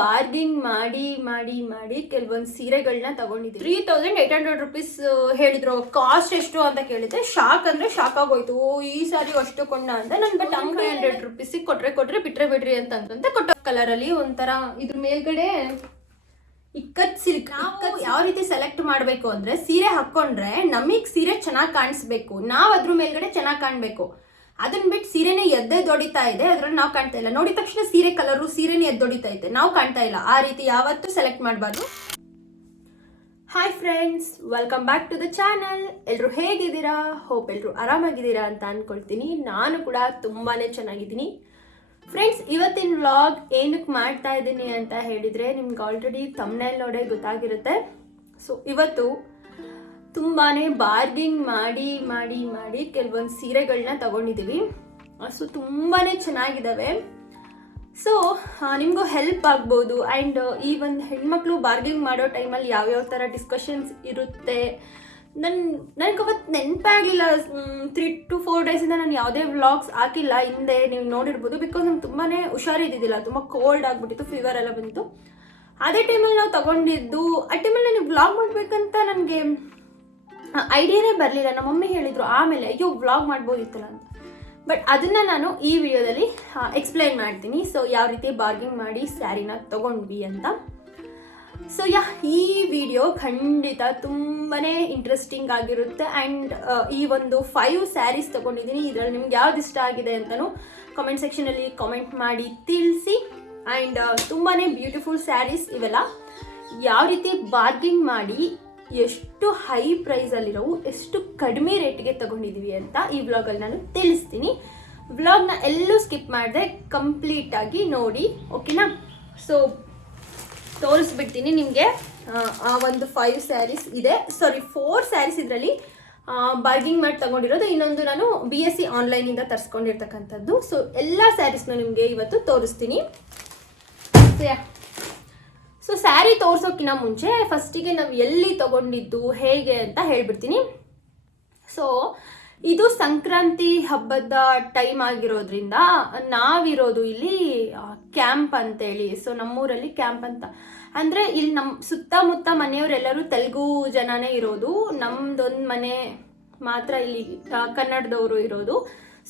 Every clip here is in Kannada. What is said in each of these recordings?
ಬಾರ್ಗಿಂಗ್ ಮಾಡಿ ಮಾಡಿ ಮಾಡಿ ಕೆಲವೊಂದು ಸೀರೆಗಳನ್ನ ತಗೊಂಡಿದ್ದೆ three thousand eight hundred rupees ಹೇಳಿದ್ರು. ಕಾಸ್ಟ್ ಎಷ್ಟು ಅಂತ ಕೇಳಿದ್ರೆ ಶಾಕ್ ಅಂದ್ರೆ ಶಾಕ್ ಆಗೋಯ್ತು. ಓ, ಈ ಸಾರಿ ಅಷ್ಟು ಕೊಂಡ ಅಂತ. ನನ್ ಬಟ್ ಫೈವ್ ಹಂಡ್ರೆಡ್ ರುಪೀಸ್ ಕೊಟ್ರೆ ಕೊಟ್ರೆ ಬಿಟ್ರೆ ಬಿಡ್ರಿ ಅಂತ ಅಂತಂತೆ ಕೊಟ್ಟ ಕಲರ್ ಅಲ್ಲಿ ಒಂಥರ ಇದ್ರ ಮೇಲ್ಗಡೆ ಇಕ್ಕತ್ ಸಿಲ್ಕ್ ನಾವು ಯಾವ ರೀತಿ ಸೆಲೆಕ್ಟ್ ಮಾಡಬೇಕು ಅಂದ್ರೆ ಸೀರೆ ಹಾಕೊಂಡ್ರೆ ನಮಗ್ ಸೀರೆ ಚೆನ್ನಾಗಿ ಕಾಣಿಸ್ಬೇಕು. ನಾವ್ ಅದ್ರ ಮೇಲ್ಗಡೆ ಚೆನ್ನಾಗಿ ಕಾಣ್ಬೇಕು. ಅದನ್ನ ಬಿಟ್ಟು ಸೀರೆನೇ ಎದ್ದೆದೊಡಿತಾ ಇದೆ, ಅದ್ರಲ್ಲಿ ನಾವು ಕಾಣ್ತಾ ಇಲ್ಲ. ನೋಡಿದ ತಕ್ಷಣ ಸೀರೆ ಕಲರು, ಸೀರೆನೇ ಎದ್ದೊಡಿತಾ ಇದೆ. ನಾವು ಕಾಣ್ತಾ ಇಲ್ಲ. ಆ ರೀತಿ ಯಾವತ್ತೂ ಸೆಲೆಕ್ಟ್ ಮಾಡಬಾರ್ದು. Hi friends welcome back to the channel ಎಲ್ಲರೂ ಹೇಗಿದ್ದೀರಾ? ಹೋಪ್ ಎಲ್ಲರೂ ಆರಾಮಾಗಿದ್ದೀರಾ ಅಂತ ಅನ್ಕೊಳ್ತೀನಿ. ನಾನು ಕೂಡ ತುಂಬಾನೇ ಚೆನ್ನಾಗಿದ್ದೀನಿ. ಫ್ರೆಂಡ್ಸ್ ಇವತ್ತಿನ ವ್ಲಾಗ್ ಏನಕ್ಕೆ ಮಾಡ್ತಾ ಇದ್ದೀನಿ ಅಂತ ಹೇಳಿದರೆ ನಿಮ್ಗೆ ಆಲ್ರೆಡಿ ತಮ್ಮನೇಲಿ ನೋಡೇ ಗೊತ್ತಾಗಿರುತ್ತೆ. ಸೊ ಇವತ್ತು ತುಂಬಾ ಬಾರ್ಗಿಂಗ್ ಮಾಡಿ ಮಾಡಿ ಮಾಡಿ ಕೆಲವೊಂದು ಸೀರೆಗಳನ್ನ ತಗೊಂಡಿದ್ದೀವಿ ಸೊ ತುಂಬಾ ಚೆನ್ನಾಗಿದ್ದಾವೆ ಸೊ ನಿಮಗೂ ಹೆಲ್ಪ್ ಆಗ್ಬೋದು. ಆ್ಯಂಡ್ ಈ ಒಂದು ಹೆಣ್ಮಕ್ಳು ಬಾರ್ಗಿಂಗ್ ಮಾಡೋ ಟೈಮಲ್ಲಿ ಯಾವ್ಯಾವ ಥರ ಡಿಸ್ಕಷನ್ಸ್ ಇರುತ್ತೆ? ನನ್ನ ನನಗೆ ಅವತ್ತು ನೆನಪೇ ಆಗಲಿಲ್ಲ ತ್ರೀ ಟು ಫೋರ್ ಡೇಸಿಂದ ನಾನು ಯಾವುದೇ ವ್ಲಾಗ್ಸ್ ಹಾಕಿಲ್ಲ. ಹಿಂದೆ ನೀವು ನೋಡಿರ್ಬೋದು. ಬಿಕಾಸ್ ನಂಗೆ ತುಂಬಾ ಹುಷಾರಿದ್ದಿದ್ದಿಲ್ಲ. ತುಂಬ ಕೋಲ್ಡ್ ಆಗಿಬಿಟ್ಟಿತ್ತು. ಫೀವರ್ ಎಲ್ಲ ಬಂತು. ಅದೇ ಟೈಮಲ್ಲಿ ನಾವು ತಗೊಂಡಿದ್ದು, ಆ ಟೈಮಲ್ಲಿ ನನಗೆ ವ್ಲಾಗ್ ಮಾಡಬೇಕಂತ ನನಗೆ ಐಡಿಯಾನೇ ಬರಲಿಲ್ಲ. ನಮ್ಮ ಮಮ್ಮಿ ಹೇಳಿದರು, ಆಮೇಲೆ ಅಯ್ಯೋ ವ್ಲಾಗ್ ಮಾಡ್ಬೋದಿತ್ತಲ್ಲ ಅಂತ. ಬಟ್ ಅದನ್ನು ನಾನು ಈ ವಿಡಿಯೋದಲ್ಲಿ ಎಕ್ಸ್ಪ್ಲೈನ್ ಮಾಡ್ತೀನಿ. ಸೊ ಯಾವ ರೀತಿ ಬಾರ್ಗಿಂಗ್ ಮಾಡಿ ಸ್ಯಾರಿನ ತಗೊಂಡ್ವಿ ಅಂತ. ಸೊ ಯಾ, ಈ ವಿಡಿಯೋ ಖಂಡಿತ ತುಂಬಾ ಇಂಟ್ರೆಸ್ಟಿಂಗ್ ಆಗಿರುತ್ತೆ. ಆ್ಯಂಡ್ ಈ ಒಂದು ಫೈವ್ ಸ್ಯಾರೀಸ್ ತಗೊಂಡಿದ್ದೀನಿ. ಇದರಲ್ಲಿ ನಿಮ್ಗೆ ಯಾವ್ದು ಇಷ್ಟ ಆಗಿದೆ ಅಂತಲೂ ಕಾಮೆಂಟ್ ಸೆಕ್ಷನಲ್ಲಿ ಕಾಮೆಂಟ್ ಮಾಡಿ ತಿಳಿಸಿ. ಆ್ಯಂಡ್ ತುಂಬಾ ಬ್ಯೂಟಿಫುಲ್ ಸ್ಯಾರೀಸ್ ಇವೆಲ್ಲ. ಯಾವ ರೀತಿ ಬಾರ್ಗಿಂಗ್ ಮಾಡಿ ಎಷ್ಟು ಹೈ ಪ್ರೈಸಲ್ಲಿರೋವು ಎಷ್ಟು ಕಡಿಮೆ ರೇಟ್ಗೆ ತಗೊಂಡಿದ್ದೀವಿ ಅಂತ ಈ ವ್ಲಾಗಲ್ಲಿ ನಾನು ತಿಳಿಸ್ತೀನಿ. ವ್ಲಾಗ್ನ ಎಲ್ಲೂ ಸ್ಕಿಪ್ ಮಾಡಿದೆ ಕಂಪ್ಲೀಟಾಗಿ ನೋಡಿ ಓಕೆನಾ ಸೊ ತೋರಿಸ್ಬಿಡ್ತೀನಿ ನಿಮಗೆ. ಆ ಒಂದು ಫೈವ್ ಸ್ಯಾರೀಸ್ ಇದೆ. ಸಾರಿ ಫೋರ್ ಸ್ಯಾರೀಸ್ ಇದರಲ್ಲಿ ಬಾರ್ಗಿಂಗ್ ಮಾಡಿ ತಗೊಂಡಿರೋದು. ಇನ್ನೊಂದು ನಾನು ಬಿ ಎಸ್ ಸಿ ಆನ್ಲೈನಿಂದ ತರಿಸ್ಕೊಂಡಿರ್ತಕ್ಕಂಥದ್ದು. ಸೊ ಎಲ್ಲ ಸ್ಯಾರೀಸ್ನ ನಿಮಗೆ ಇವತ್ತು ತೋರಿಸ್ತೀನಿ. ಸೊ ಸ್ಯಾರಿ ತೋರ್ಸೋಕ್ಕಿಂತ ಮುಂಚೆ ಫಸ್ಟಿಗೆ ನಾವು ಎಲ್ಲಿ ತಗೊಂಡಿದ್ದು, ಹೇಗೆ ಅಂತ ಹೇಳ್ಬಿಡ್ತೀನಿ. ಸೊ ಇದು ಸಂಕ್ರಾಂತಿ ಹಬ್ಬದ ಟೈಮ್ ಆಗಿರೋದ್ರಿಂದ ನಾವಿರೋದು ಇಲ್ಲಿ ಕ್ಯಾಂಪ್ ಅಂತೇಳಿ. ಸೊ ನಮ್ಮೂರಲ್ಲಿ ಕ್ಯಾಂಪ್ ಅಂತ. ಅಂದರೆ ಇಲ್ಲಿ ನಮ್ಮ ಸುತ್ತಮುತ್ತ ಮನೆಯವರೆಲ್ಲರೂ ತೆಲುಗು ಜನನೇ ಇರೋದು. ನಮ್ದೊಂದು ಮನೆ ಮಾತ್ರ ಇಲ್ಲಿ ಕನ್ನಡದವರು ಇರೋದು.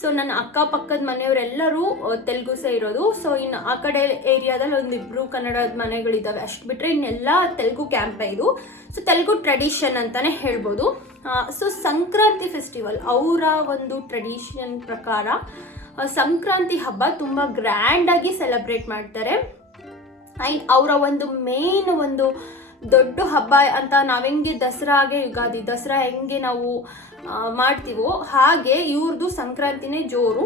ಸೊ ನನ್ನ ಅಕ್ಕಪಕ್ಕದ ಮನೆಯವರೆಲ್ಲರೂ ತೆಲುಗುಸೇ ಇರೋದು. ಸೊ ಇನ್ನು ಆ ಕಡೆ ಏರಿಯಾದಲ್ಲಿ ಒಂದಿಬ್ರು ಕನ್ನಡದ ಮನೆಗಳಿದ್ದಾವೆ ಅಷ್ಟು ಬಿಟ್ಟರೆ ಇನ್ನೆಲ್ಲ ತೆಲುಗು ಕ್ಯಾಂಪೇ ಇದು. ಸೊ ತೆಲುಗು ಟ್ರೆಡಿಷನ್ ಅಂತಾನೆ ಹೇಳ್ಬೋದು. ಸೊ ಸಂಕ್ರಾಂತಿ ಫೆಸ್ಟಿವಲ್ ಅವರ ಒಂದು ಟ್ರೆಡಿಷನ್ ಪ್ರಕಾರ ಸಂಕ್ರಾಂತಿ ಹಬ್ಬ ತುಂಬ ಗ್ರ್ಯಾಂಡಾಗಿ ಸೆಲೆಬ್ರೇಟ್ ಮಾಡ್ತಾರೆ. ಆ್ಯಂಡ್ ಅವರ ಒಂದು ಮೇನ್ ಒಂದು ದೊಡ್ಡ ಹಬ್ಬ ಅಂತ ನಾವು ಹೆಂಗೆ ದಸರಾಗೆ ಯುಗಾದಿ, ದಸರಾ ಹೆಂಗೆ ನಾವು ಮಾಡ್ತೀವೋ, ಹಾಗೆ ಇವ್ರದ್ದು ಸಂಕ್ರಾಂತಿನೇ ಜೋರು.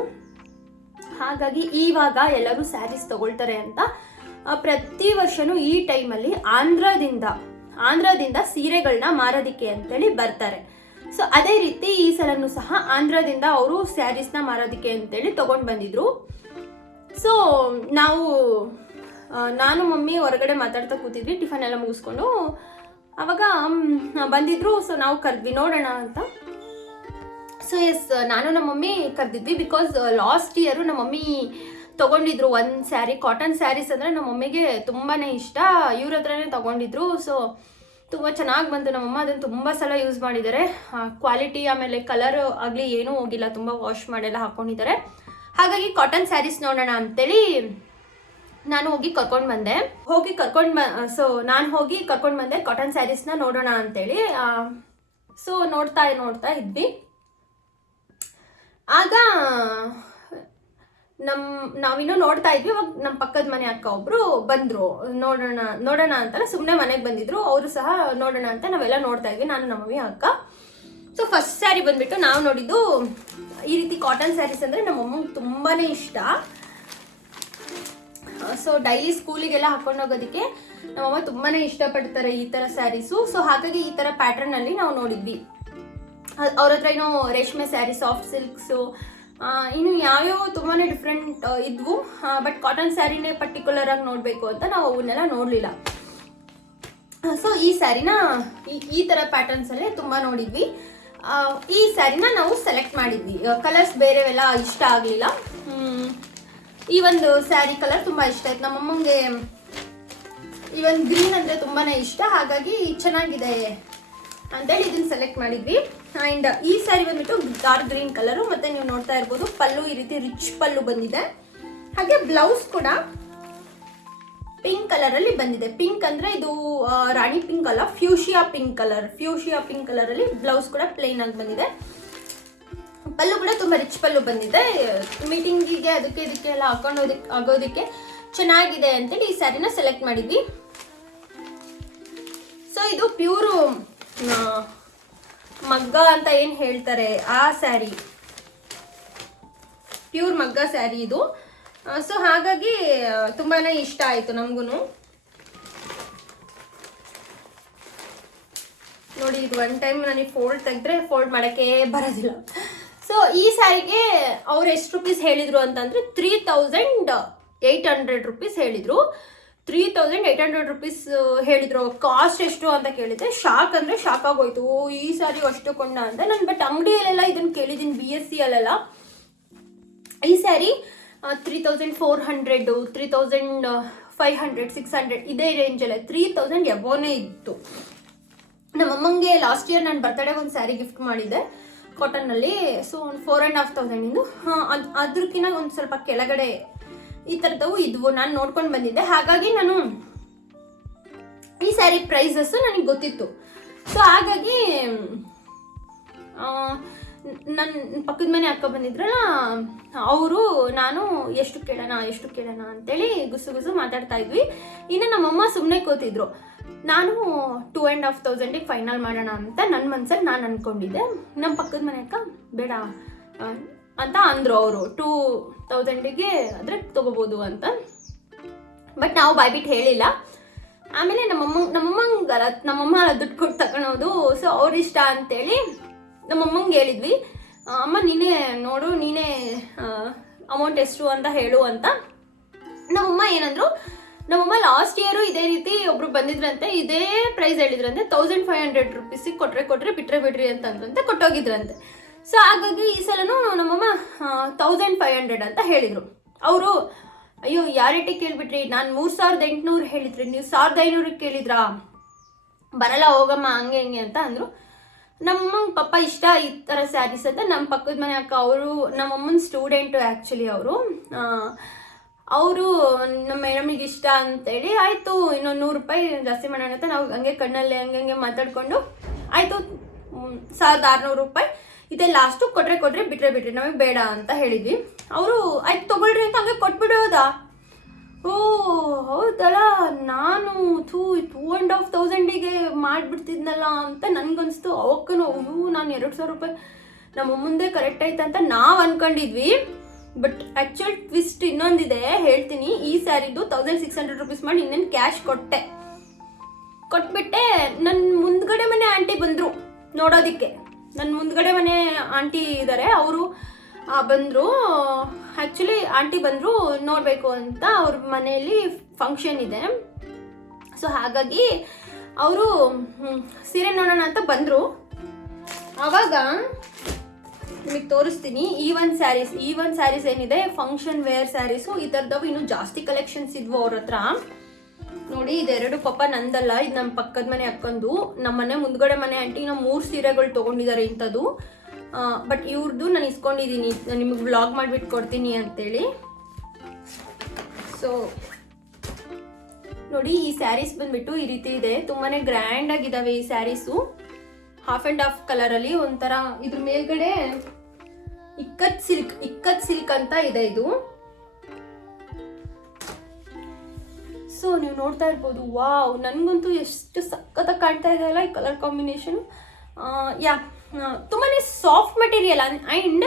ಹಾಗಾಗಿ ಇವಾಗ ಎಲ್ಲರೂ ಸ್ಯಾರೀಸ್ ತಗೊಳ್ತಾರೆ ಅಂತ ಪ್ರತಿ ವರ್ಷನೂ ಈ ಟೈಮಲ್ಲಿ ಆಂಧ್ರದಿಂದ ಆಂಧ್ರದಿಂದ ಸೀರೆಗಳನ್ನ ಮಾರೋದಿಕ್ಕೆ ಅಂತೇಳಿ ಬರ್ತಾರೆ. ಸೊ ಅದೇ ರೀತಿ ಈ ಸಲನೂ ಸಹ ಆಂಧ್ರದಿಂದ ಅವರು ಸ್ಯಾರೀಸ್ನ ಮಾರೋದಿಕ್ಕೆ ಅಂತೇಳಿ ತಗೊಂಡು ಬಂದಿದ್ರು. ಸೊ ನಾವು ನಾನು, ಮಮ್ಮಿ ಹೊರಗಡೆ ಮಾತಾಡ್ತಾ ಕೂತಿದ್ವಿ, ಟಿಫನ್ ಎಲ್ಲ ಮುಗಿಸ್ಕೊಂಡು. ಅವಾಗ ಬಂದಿದ್ರು ಸೊ ನಾವು ಕರೆದ್ವಿ, ನೋಡೋಣ ಅಂತ. ಸೊ ಎಸ್ ನಾನು ನಮ್ಮ ಮಮ್ಮಿ ಕರೆದಿದ್ವಿ ಬಿಕಾಸ್ ಲಾಸ್ಟ್ ಇಯರು ನಮ್ಮ ಮಮ್ಮಿ ತೊಗೊಂಡಿದ್ರು ಒಂದು ಸ್ಯಾರಿ ಕಾಟನ್ ಸ್ಯಾರೀಸ್ ಅಂದರೆ ನಮ್ಮ ಮಮ್ಮಿಗೆ ತುಂಬಾ ಇಷ್ಟ. ಇವ್ರ ಹತ್ರನೇ ತೊಗೊಂಡಿದ್ರು. ಸೊ ತುಂಬ ಚೆನ್ನಾಗಿ ಬಂತು ನಮ್ಮಮ್ಮ ಅದನ್ನು ತುಂಬ ಸಲ ಯೂಸ್ ಮಾಡಿದ್ದಾರೆ. ಕ್ವಾಲಿಟಿ ಆಮೇಲೆ ಕಲರ್ ಆಗಲಿ ಏನೂ ಹೋಗಿಲ್ಲ. ತುಂಬ ವಾಶ್ ಮಾಡೆಲ್ಲ ಹಾಕ್ಕೊಂಡಿದ್ದಾರೆ ಹಾಗಾಗಿ ಕಾಟನ್ ಸ್ಯಾರೀಸ್ ನೋಡೋಣ ಅಂತೇಳಿ ನಾನು ಹೋಗಿ ಕರ್ಕೊಂಡು ಬಂದೆ. ಹೋಗಿ ಕರ್ಕೊಂಡು ಬ ಸೊ ನಾನು ಹೋಗಿ ಕರ್ಕೊಂಡು ಬಂದೆ ಕಾಟನ್ ಸ್ಯಾರೀಸ್ನ ನೋಡೋಣ ಅಂತೇಳಿ. ಸೊ ನೋಡ್ತಾ ನೋಡ್ತಾ ಇದ್ವಿ. ಆಗ ನಮ್, ನಾವಿನ್ನೂ ನೋಡ್ತಾ ಇದ್ವಿ ಅವಾಗ ನಮ್ಮ ಪಕ್ಕದ ಮನೆ ಅಕ್ಕ ಒಬ್ರು ಬಂದ್ರು. ನೋಡೋಣ ನೋಡೋಣ ಅಂತ ಸುಮ್ಮನೆ ಮನೆಗೆ ಬಂದಿದ್ರು. ಅವರು ಸಹ ನೋಡೋಣ ಅಂತ ನಾವೆಲ್ಲ ನೋಡ್ತಾ ಇದ್ವಿ, ನಾನು ನಮ್ಮ ಮಮ್ಮಿ ಅಕ್ಕ. ಸೊ ಫಸ್ಟ್ ಸ್ಯಾರಿ ಬಂದ್ಬಿಟ್ಟು ನಾವು ನೋಡಿದ್ದು ಈ ರೀತಿ ಕಾಟನ್ ಸ್ಯಾರೀಸ್ ಅಂದರೆ ನಮ್ಮ ಅಮ್ಮಂಗೆ ತುಂಬಾ ಇಷ್ಟ. ಸೊ ಡೈಲಿ ಸ್ಕೂಲಿಗೆಲ್ಲ ಹಾಕೊಂಡು ಹೋಗೋದಕ್ಕೆ ನಮ್ಮಮ್ಮ ತುಂಬಾ ಇಷ್ಟಪಡ್ತಾರೆ ಈ ಥರ ಸ್ಯಾರೀಸು ಸೊ ಹಾಗಾಗಿ ಈ ಥರ ಪ್ಯಾಟರ್ನಲ್ಲಿ ನಾವು ನೋಡಿದ್ವಿ. ಅವ್ರ ಹತ್ರ ಏನೋ ರೇಷ್ಮೆ ಸ್ಯಾರಿ ಸಾಫ್ಟ್ ಸಿಲ್ಕ್ಸು ಇನ್ನು ಯಾವ್ಯಾವ ತುಂಬಾ ಡಿಫ್ರೆಂಟ್ ಇದ್ವು. ಬಟ್ ಕಾಟನ್ ಸ್ಯಾರಿನೇ ಪರ್ಟಿಕ್ಯುಲರ್ ಆಗಿ ನೋಡಬೇಕು ಅಂತ ನಾವು ಅವನ್ನೆಲ್ಲ ನೋಡಲಿಲ್ಲ. ಸೊ ಈ ಸ್ಯಾರಿನ, ಈ- ಈ ಥರ ಪ್ಯಾಟರ್ನ್ಸಲ್ಲೇ ತುಂಬ ನೋಡಿದ್ವಿ. ಈ ಸ್ಯಾರಿನ ನಾವು ಸೆಲೆಕ್ಟ್ ಮಾಡಿದ್ವಿ. ಕಲರ್ಸ್ ಬೇರೆವೆಲ್ಲ ಇಷ್ಟ ಆಗಲಿಲ್ಲ. ಈ ಒಂದು ಸ್ಯಾರಿ ಕಲರ್ ತುಂಬ ಇಷ್ಟ ಆಯ್ತು. ನಮ್ಮಮ್ಮಂಗೆ ಒಂದು ಗ್ರೀನ್ ಅಂದ್ರೆ ತುಂಬಾನೇ ಇಷ್ಟ. ಹಾಗಾಗಿ ಚೆನ್ನಾಗಿದೆ ಅಂತೇಳಿ ಇದನ್ನ ಸೆಲೆಕ್ಟ್ ಮಾಡಿದ್ವಿ. ಅಂಡ್ ಈ ಸ್ಯಾರಿ ಬಂದ್ಬಿಟ್ಟು ಡಾರ್ಕ್ ಗ್ರೀನ್ ಕಲರು ಮತ್ತೆ ನೀವು ನೋಡ್ತಾ ಇರ್ಬೋದು ಪಲ್ಲು ಈ ರೀತಿ ರಿಚ್ ಪಲ್ಲು ಬಂದಿದೆ. ಹಾಗೆ ಬ್ಲೌಸ್ ಕೂಡ ಪಿಂಕ್ ಕಲರ್ ಅಲ್ಲಿ ಬಂದಿದೆ. ಪಿಂಕ್ ಅಂದ್ರೆ ಇದು ರಾಣಿ ಪಿಂಕ್ ಅಲ್ಲ fuchsia pink colour fuchsia pink colour ಅಲ್ಲಿ ಬ್ಲೌಸ್ ಕೂಡ ಪ್ಲೇನ್ ಆಗಿ ಬಂದಿದೆ. ಪಲ್ಲು ಕೂಡ ತುಂಬಾ ರಿಚ್ ಪಲ್ಲು ಬಂದಿದೆ. ಮೀಟಿಂಗಿಗೆ ಅದಕ್ಕೆ ಇದಕ್ಕೆ ಎಲ್ಲ ಹಾಕೊಂಡೋದಕ್ಕೆ ಆಗೋದಕ್ಕೆ ಚೆನ್ನಾಗಿದೆ ಅಂತೇಳಿ ಈ ಸ್ಯಾರಿನ ಸೆಲೆಕ್ಟ್ ಮಾಡಿದ್ವಿ. ಸೊ ಇದು ಪ್ಯೂರು ಮಗ್ಗ ಅಂತ ಏನು ಹೇಳ್ತಾರೆ? ಆ ಸ್ಯಾರಿ. ಪ್ಯೂರ್ ಮಗ್ಗ ಸ್ಯಾರಿ ಇದು. ಸೊ ಹಾಗಾಗಿ ತುಂಬಾ ಇಷ್ಟ ಆಯ್ತು ನಮಗೂ ನೋಡಿ, ಇದು ಒನ್ ಟೈಮ್ ನನಗೆ ಫೋಲ್ಡ್ ತೆಗೆದ್ರೆ ಫೋಲ್ಡ್ ಮಾಡಕ್ಕೆ ಬರೋದಿಲ್ಲ. ಸೊ ಈ ಸ್ಯಾರಿಗೆ ಅವ್ರು ಎಷ್ಟು ರುಪೀಸ್ ಹೇಳಿದ್ರು ಅಂತಂದ್ರೆ three thousand eight hundred rupees ಹೇಳಿದ್ರು. Three thousand eight hundred rupees ಹೇಳಿದ್ರು. ಕಾಸ್ಟ್ ಎಷ್ಟು ಅಂತ ಕೇಳಿದೆ ಶಾಕ್ ಅಂದರೆ ಶಾಕ್ ಆಗೋಯ್ತು. ಓ, ಈ ಸಾರಿ ಅಷ್ಟು ಕೊಂಡ ಅಂತ. ನಾನು ಬಟ್ ಅಂಗಡಿಯಲ್ಲೆಲ್ಲ ಇದನ್ನು ಕೇಳಿದ್ದೀನಿ ಬಿ ಎಸ್ ಸಿ ಅಲ್ಲೆಲ್ಲ ಈ sari three thousand four hundred three thousand five hundred, six hundred ಇದೇ ರೇಂಜಲ್ಲೇ ತ್ರೀ ತೌಸಂಡ್ ಎಬೋನೇ ಇತ್ತು. ನಮ್ಮಮ್ಮಂಗೆ ಲಾಸ್ಟ್ ಇಯರ್ ನಾನು ಬರ್ತಡೇ ಒಂದು ಸ್ಯಾರಿ ಗಿಫ್ಟ್ ಮಾಡಿದ್ದೆ ಕಾಟನ್ನಲ್ಲಿ ಸೊ ಒಂದು ಫೋರ್ ಆ್ಯಂಡ್ ಹಾಫ್ ತೌಸಂಡಿಂದು ಅದು, ಅದ್ರಕ್ಕಿನ್ನ ಒಂದು ಸ್ವಲ್ಪ ಕೆಳಗಡೆ ಈ ಥರದವು ಇದ್ವು. ನಾನು ನೋಡ್ಕೊಂಡು ಬಂದಿದ್ದೆ. ಹಾಗಾಗಿ ನಾನು ಈ ಸ್ಯಾರಿ ಪ್ರೈಸಸ್ಸು ನನಗೆ ಗೊತ್ತಿತ್ತು. ಸೊ ಹಾಗಾಗಿ ನನ್ನ ಪಕ್ಕದ ಮನೆ ಅಕ್ಕ ಬಂದಿದ್ರಲ್ಲ, ಅವರು ನಾನು ಎಷ್ಟು ಕೇಳೋಣ ಎಷ್ಟು ಕೇಳೋಣ ಅಂತೇಳಿ ಗುಸು ಗುಸು ಮಾತಾಡ್ತಾ ಇದ್ವಿ. ಇನ್ನು ನಮ್ಮಮ್ಮ ಸುಮ್ಮನೆ ಕೂತಿದ್ರು. ನಾನು ಟೂ ಆ್ಯಂಡ್ ಹಾಫ್ ತೌಸಂಡಿಗೆ ಫೈನಲ್ ಮಾಡೋಣ ಅಂತ ನನ್ನ ಮನ್ಸಲ್ಲಿ ನಾನು ಅಂದ್ಕೊಂಡಿದ್ದೆ ನಮ್ಮ ಪಕ್ಕದ ಮನೆ ಅಕ್ಕ ಬೇಡ ಅಂತ ಅಂದರು ಅವರು. ಟೂ ತೌಸಂಡಿಗೆ ಅಂದರೆ ತೊಗೋಬೋದು ಅಂತ. ಬಟ್ ನಾವು ಬಾಯ್ಬಿಟ್ಟು ಹೇಳಿಲ್ಲ. ಆಮೇಲೆ ನಮ್ಮಮ್ಮ, ನಮ್ಮಮ್ಮಂಗರ ನಮ್ಮಮ್ಮ ದುಡ್ಡು ಕೊಟ್ಟು ತಗೊಳೋದು. ಸೊ ಅವ್ರ ಇಷ್ಟ ಅಂತೇಳಿ ನಮ್ಮಮ್ಮಂಗೆ ಹೇಳಿದ್ವಿ. ಅಮ್ಮ, ನೀನೇ ನೋಡು, ನೀನೇ ಅಮೌಂಟ್ ಎಷ್ಟು ಅಂತ ಹೇಳು ಅಂತ. ನಮ್ಮಮ್ಮ ಏನಂದ್ರು, ನಮ್ಮಮ್ಮ ಲಾಸ್ಟ್ ಇಯರು ಇದೇ ರೀತಿ ಒಬ್ರು ಬಂದಿದ್ರಂತೆ, ಇದೇ ಪ್ರೈಸ್ ಹೇಳಿದ್ರಂತೆ ತೌಸಂಡ್ ಫೈವ್ ಹಂಡ್ರೆಡ್ ರುಪೀಸಿಗೆ ಕೊಟ್ಟರೆ ಕೊಟ್ಟರೆ ಬಿಟ್ಟರೆ ಬಿಡ್ರಿ ಅಂತಂದ್ರಂತೆ, ಕೊಟ್ಟೋಗಿದ್ರಂತೆ. ಸೊ ಹಾಗಾಗಿ ಈ ಸಲನೂ ನಮ್ಮಮ್ಮ ತೌಸಂಡ್ ಫೈವ್ ಹಂಡ್ರೆಡ್ ಅಂತ ಹೇಳಿದರು. ಅವರು, ಅಯ್ಯೋ ಯಾರೇಟಿ ಕೇಳಿಬಿಟ್ರಿ? ನಾನು ಮೂರು ಸಾವಿರದ ಎಂಟುನೂರು ಹೇಳಿದ್ರಿ. ನೀವು ಸಾವಿರದ ಐನೂರಿಗೆ ಕೇಳಿದ್ರಾ? ಬರಲ್ಲ, ಹೋಗಮ್ಮ, ಹಂಗೆ, ಹಿಂಗೆ, ಅಂತ ಅಂದರು. ನಮ್ಮ ಪಪ್ಪ ಇಷ್ಟ ಈ ಥರ ಸ್ಯಾರೀಸ್ ಅಂತ. ನಮ್ಮ ಪಕ್ಕದ ಮನೆ ಅಕ್ಕ, ಅವರು ನಮ್ಮಮ್ಮನ ಸ್ಟೂಡೆಂಟು ಆ್ಯಕ್ಚುಲಿ ಅವರು. ಅವರು, ನಮ್ಮ ಮೇಡಮಿಗೆ ಇಷ್ಟ ಅಂತೇಳಿ ಆಯಿತು, ಇನ್ನೊಂದು ನೂರು ರೂಪಾಯಿ ಜಾಸ್ತಿ ಮಾಡೋಣ ಅಂತ ನಾವು ಹಂಗೆ ಕಣ್ಣಲ್ಲಿ ಹಂಗೆ ಹಂಗೆ ಮಾತಾಡಿಕೊಂಡು, ಆಯಿತು ಸಾವಿರದ ಆರುನೂರು ರೂಪಾಯಿ. ಇದೇ ಲಾಸ್ಟು ಕೊಟ್ರೆ ಕೊಟ್ರೆ ಬಿಟ್ರೆ ಬಿಟ್ಟರೆ ನಮಗೆ ಬೇಡ ಅಂತ ಹೇಳಿದ್ವಿ. ಅವರು, ಆಯ್ತು ತಗೊಳ್ರಿ ಅಂತ ಹಂಗೆ ಕೊಟ್ಬಿಡೋದಾ? ಓ, ಹೌದಲ್ಲ, ನಾನು ಥೂ ಟೂ ಆ್ಯಂಡ್ ಹಾಫ್ ತೌಸಂಡಿಗೆ ಮಾಡಿಬಿಡ್ತಿದ್ನಲ್ಲ ಅಂತ ನನಗನ್ಸ್ತು. ಅವಕ್ಕೂ ಅಯ್ಯೋ, ನಾನು ಎರಡು ಸಾವಿರ ರೂಪಾಯಿ ನಮ್ಮ ಮುಂದೆ ಕರೆಕ್ಟ್ ಆಯ್ತು ಅಂತ ನಾವು ಅನ್ಕೊಂಡಿದ್ವಿ. ಬಟ್ ಆ್ಯಕ್ಚುಯಲ್ ಟ್ವಿಸ್ಟ್ ಇನ್ನೊಂದಿದೆ, ಹೇಳ್ತೀನಿ. ಈ ಸ್ಯಾರಿದು ತೌಸಂಡ್ ಸಿಕ್ಸ್ ಹಂಡ್ರೆಡ್ ರುಪೀಸ್ ಮಾಡಿ ಇನ್ನೇನು ಕ್ಯಾಶ್ ಕೊಟ್ಟೆ. ಕೊಟ್ಬಿಟ್ಟೆ ನನ್ನ ಮುಂದ್ಗಡೆ ಮನೆ ಆಂಟಿ ಬಂದರು ನೋಡೋದಕ್ಕೆ. ನನ್ನ ಮುಂದ್ಗಡೆ ಮನೆ ಆಂಟಿ ಇದ್ದಾರೆ ಅವರು ಬಂದರು. ಆ್ಯಕ್ಚುಲಿ ಆಂಟಿ ಬಂದರು ನೋಡಬೇಕು ಅಂತ ಅವ್ರ ಮನೆಯಲ್ಲಿ ಫಂಕ್ಷನ್ ಇದೆ. ಸೊ ಹಾಗಾಗಿ ಅವರು ಸೀರೆ ನೋಡೋಣ ಅಂತ ಬಂದರು. ಆವಾಗ ನಿಮಗೆ ತೋರಿಸ್ತೀನಿ, ಈ ಒಂದು ಸ್ಯಾರೀಸ್ ಈ ಒಂದು ಸ್ಯಾರೀಸ್ ಏನಿದೆ ಫಂಕ್ಷನ್ ವೇರ್ ಸ್ಯಾರೀಸು ಈ ಥರದವು ಇನ್ನೂ ಜಾಸ್ತಿ ಕಲೆಕ್ಷನ್ಸ್ ಇದ್ವು ಅವ್ರ ಹತ್ರ. ನೋಡಿ, ಇದೆರಡು ಪಾಪ ನಂದಲ್ಲ. ಇದು ನಮ್ಮ ಪಕ್ಕದ ಮನೆ ಅಕ್ಕಂದು. ನಮ್ಮ ಮನೆ ಮುಂದ್ಗಡೆ ಮನೆ ಆಂಟಿ ನಾವು ಮೂರು ಸೀರೆಗಳು ತೊಗೊಂಡಿದ್ದಾರೆ ಇಂಥದ್ದು. ಬಟ್ ಇವ್ರದ್ದು ನಾನು ಇಸ್ಕೊಂಡಿದ್ದೀನಿ ನಾನು ನಿಮಗೆ ಬ್ಲಾಗ್ ಮಾಡಿಬಿಟ್ಟು ಕೊಡ್ತೀನಿ ಅಂತೇಳಿ. ಸೊ ನೋಡಿ, ಈ ಸ್ಯಾರೀಸ್ ಬಂದ್ಬಿಟ್ಟು ಈ ರೀತಿ ಇದೆ. ತುಂಬಾನೇ ಗ್ರ್ಯಾಂಡ್ ಆಗಿದಾವೆ ಈ saris. Half and half colour ಅಲ್ಲಿ ಒಂಥರ ಇದ್ರ ಮೇಲ್ಗಡೆ ಇಕ್ಕತ್ ಸಿಲ್ಕ್ ಇಕ್ಕತ್ ಸಿಲ್ಕ್ ಅಂತ ಇದೆ ಇದು. ಸೊ ನೀವು ನೋಡ್ತಾ ಇರ್ಬೋದು ವಾವ್ ನನಗಂತೂ ಎಷ್ಟು ಸಖತ್ತಾಗಿ ಕಾಣ್ತಾ ಇದೆ ಅಲ್ಲ ಈ ಕಲರ್ ಕಾಂಬಿನೇಷನ್ ಯಾ ತುಂಬಾ ಸಾಫ್ಟ್ ಮೆಟೀರಿಯಲ್ ಆ್ಯಂಡ್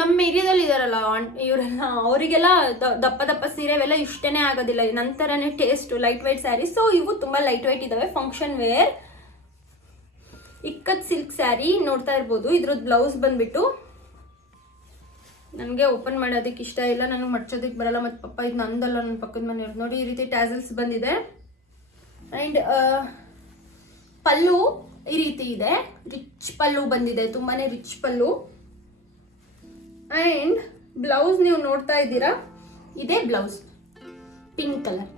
ನಮ್ಮ ಏರಿಯಾದಲ್ಲಿ ಇದಾರಲ್ಲ, ಇವರೆಲ್ಲ, ಅವರಿಗೆಲ್ಲ ದಪ್ಪ ದಪ್ಪ ಸೀರೆ ಅವೆಲ್ಲ ಇಷ್ಟನೇ ಆಗೋದಿಲ್ಲ. ನಂತರನೇ taste light white sari so ಇವು ತುಂಬ ಲೈಟ್ ವೈಟ್ ಇದ್ದಾವೆ function wear ikat silk sari ನೋಡ್ತಾ ಇರ್ಬೋದು. ಇದ್ರದ್ದು ಬ್ಲೌಸ್ ಬಂದ್ಬಿಟ್ಟು ನನಗೆ ಓಪನ್ ಮಾಡೋದಕ್ಕೆ ಇಷ್ಟ ಇಲ್ಲ, ನನಗೆ ಮಡ್ಚೋದಕ್ಕೆ ಬರಲ್ಲ, ಮತ್ತು ಪಪ್ಪ ಇದು ನಂದಲ್ಲ ನನ್ನ ಪಕ್ಕದ ಮನೆಯವ್ರು ನೋಡಿ ಈ ರೀತಿ ಟ್ಯಾಸಲ್ಸ್ ಬಂದಿದೆ. ಆ್ಯಂಡ್ ಪಲ್ಲು ಈ ರೀತಿ ಇದೆ. ರಿಚ್ ಪಲ್ಲು ಬಂದಿದೆ ತುಂಬಾ ರಿಚ್ ಪಲ್ಲು. ಆ್ಯಂಡ್ ಬ್ಲೌಸ್ ನೀವು ನೋಡ್ತಾ ಇದ್ದೀರಾ? ಇದೇ ಬ್ಲೌಸ್ ಪಿಂಕ್ ಕಲರ್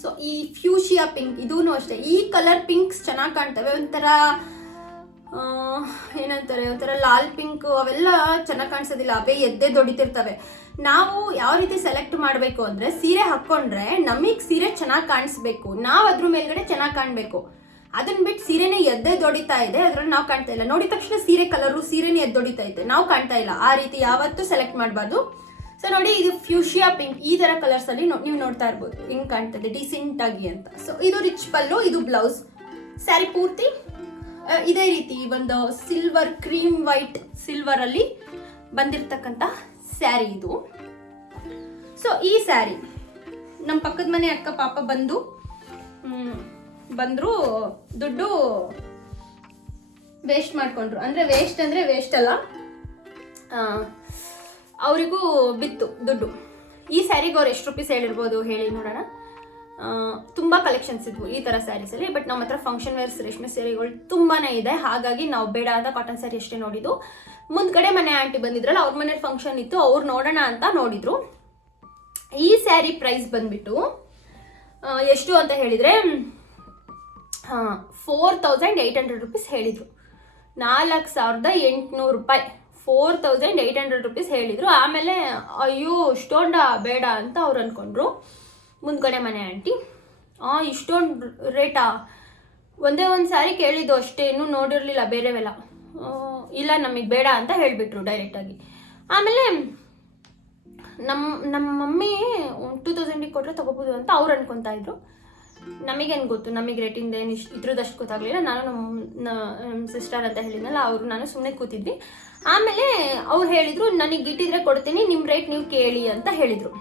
ಸೊ ಈ ಫ್ಯೂಷಿಯಾ ಪಿಂಕ್ ಇದೂ ಅಷ್ಟೇ. ಈ ಕಲರ್ ಪಿಂಕ್ಸ್ ಚೆನ್ನಾಗಿ ಕಾಣ್ತವೆ. ಒಂಥರ ಏನಂತಾರೆ, ಒಂಥರ ಲಾಲ್ ಪಿಂಕ್, ಅವೆಲ್ಲ ಚೆನ್ನಾಗಿ ಕಾಣಿಸೋದಿಲ್ಲ, ಅವೇ ಎದ್ದೆ ದೊಡಿತಿರ್ತವೆ. ನಾವು ಯಾವ ರೀತಿ ಸೆಲೆಕ್ಟ್ ಮಾಡಬೇಕು ಅಂದರೆ ಸೀರೆ ಹಾಕ್ಕೊಂಡ್ರೆ ನಮಗೆ ಸೀರೆ ಚೆನ್ನಾಗಿ ಕಾಣಿಸ್ಬೇಕು. ನಾವು ಅದ್ರ ಮೇಲ್ಗಡೆ ಚೆನ್ನಾಗಿ ಕಾಣಬೇಕು. ಅದನ್ನ ಬಿಟ್ಟು ಸೀರೆನೇ ಎದ್ದೆ ದೊಡಿತಾ ಇದೆ, ಅದ್ರಲ್ಲಿ ನಾವು ಕಾಣ್ತಾ ಇಲ್ಲ. ನೋಡಿದ ತಕ್ಷಣ ಸೀರೆ ಕಲರು ಸೀರೆನೇ ಎದ್ದೊಡಿತಾ ಇದೆ. ನಾವು ಕಾಣ್ತಾ ಇಲ್ಲ. ಆ ರೀತಿ ಯಾವತ್ತೂ ಸೆಲೆಕ್ಟ್ ಮಾಡಬಾರ್ದು. ಸೊ ನೋಡಿ ಇದು ಫ್ಯೂಷಿಯಾ ಪಿಂಕ್ ಈ ತರ ಕಲರ್ಸ್ ಅಲ್ಲಿ ನೋ- ನೀವು ನೋಡ್ತಾ ಇರ್ಬೋದು. ಹಿಂಗ್ ಕಾಣ್ತದೆ ಡಿಸೆಂಟಾಗಿ ಅಂತ. ಸೊ ಇದು ರಿಚ್ ಪಲ್ಲು, ಇದು ಬ್ಲೌಸ್ ಸ್ಯಾರಿ ಪೂರ್ತಿ. ಇದೇ ರೀತಿ ಒಂದು ಸಿಲ್ವರ್ ಕ್ರೀಮ್ ವೈಟ್ ಸಿಲ್ವರ್ ಅಲ್ಲಿ ಬಂದಿರತಕ್ಕಂತ ಸ್ಯಾರಿ ಇದು. ಸೊ ಈ ಸ್ಯಾರಿ ನಮ್ಮ ಪಕ್ಕದ ಮನೆ ಅಕ್ಕ ಪಾಪ ಬಂದು ಬಂದ್ರು ದುಡ್ಡು ವೇಸ್ಟ್ ಮಾಡ್ಕೊಂಡ್ರು. ಅಂದ್ರೆ ವೇಸ್ಟ್ ಅಂದ್ರೆ ವೇಸ್ಟ್ ಅಲ್ಲ. ಅವರಿಗೂ ಬಿತ್ತು ದುಡ್ಡು. ಈ ಸ್ಯಾರಿಗೆ ಅವ್ರು ಎಷ್ಟು ರುಪೀಸ್ ಹೇಳಿರ್ಬೋದು ಹೇಳಿ ನೋಡೋಣ. ತುಂಬಾ ಕಲೆಕ್ಷನ್ಸ್ ಇದ್ವು ಈ ಥರ ಸ್ಯಾರೀಸಲ್ಲಿ ಬಟ್ ನಮ್ಮ ಹತ್ರ ಫಂಕ್ಷನ್ ವೇರ್ಸ್ ರೇಷ್ಮೆ ಸ್ಯಾರಿಗಳು ತುಂಬಾನೇ ಇದೆ. ಹಾಗಾಗಿ ನಾವು ಬೇಡ ಅಂತ ಕಾಟನ್ ಸ್ಯಾರಿ ಅಷ್ಟೇ ನೋಡಿದ್ದು. ಮುಂದ್ಗಡೆ ಮನೆ ಆಂಟಿ ಬಂದಿದ್ರಲ್ಲ, ಅವ್ರ ಮನೇಲಿ ಫಂಕ್ಷನ್ ಇತ್ತು, ಅವ್ರು ನೋಡೋಣ ಅಂತ ನೋಡಿದ್ರು. ಈ ಸ್ಯಾರಿ ಪ್ರೈಸ್ ಬಂದ್ಬಿಟ್ಟು ಎಷ್ಟು ಅಂತ ಹೇಳಿದ್ರೆ four thousand eight hundred rupees ಹೇಳಿದರು. ನಾಲ್ಕು ಸಾವಿರದ ಎಂಟುನೂರು ರೂಪಾಯಿ. Four thousand eight hundred rupees ಹೇಳಿದರು. ಆಮೇಲೆ, ಅಯ್ಯೋ ಇಷ್ಟೊಂಡ ಬೇಡ ಅಂತ ಅವ್ರು ಅಂದ್ಕೊಂಡ್ರು ಮುಂದ್ಗಡೆ ಮನೆ ಆಂಟಿ. ಆ, ಇಷ್ಟೊಂದು ರೇಟಾ? ಒಂದೇ ಒಂದು ಸಾರಿ ಕೇಳಿದ್ದು ಅಷ್ಟೇ, ಇನ್ನೂ ನೋಡಿರಲಿಲ್ಲ ಬೇರೆವೆಲ್ಲ. ಇಲ್ಲ, ನಮಗೆ ಬೇಡ ಅಂತ ಹೇಳಿಬಿಟ್ರು ಡೈರೆಕ್ಟಾಗಿ ಆಮೇಲೆ ನಮ್ಮ ನಮ್ಮ ಮಮ್ಮಿ ಟೂ ತೌಸಂಡಿಗೆ ಕೊಟ್ಟರೆ ತೊಗೋಬೋದು ಅಂತ ಅವ್ರು ಅನ್ಕೊತಾ ಇದ್ರು. ನಮಗೇನು ಗೊತ್ತು, ನಮಗೆ ರೇಟಿಂದ ಏನು ಇಷ್ಟು, ಇದ್ರದಷ್ಟು ಗೊತ್ತಾಗಲಿಲ್ಲ. ನಾನು ನಮ್ಮ ನಮ್ಮ ಸಿಸ್ಟರ್ ಅಂತ ಹೇಳಿದ್ನಲ್ಲ, ಅವರು ನಾನು ಸುಮ್ಮನೆ ಕೂತಿದ್ವಿ. ಆಮೇಲೆ ಅವ್ರು ಹೇಳಿದರು, ನನಗೆ ಗಿಟ್ಟಿದ್ರೆ ಕೊಡ್ತೀನಿ ನಿಮ್ಮ ರೇಟ್ ನೀವು ಕೇಳಿ ಅಂತ ಹೇಳಿದರು.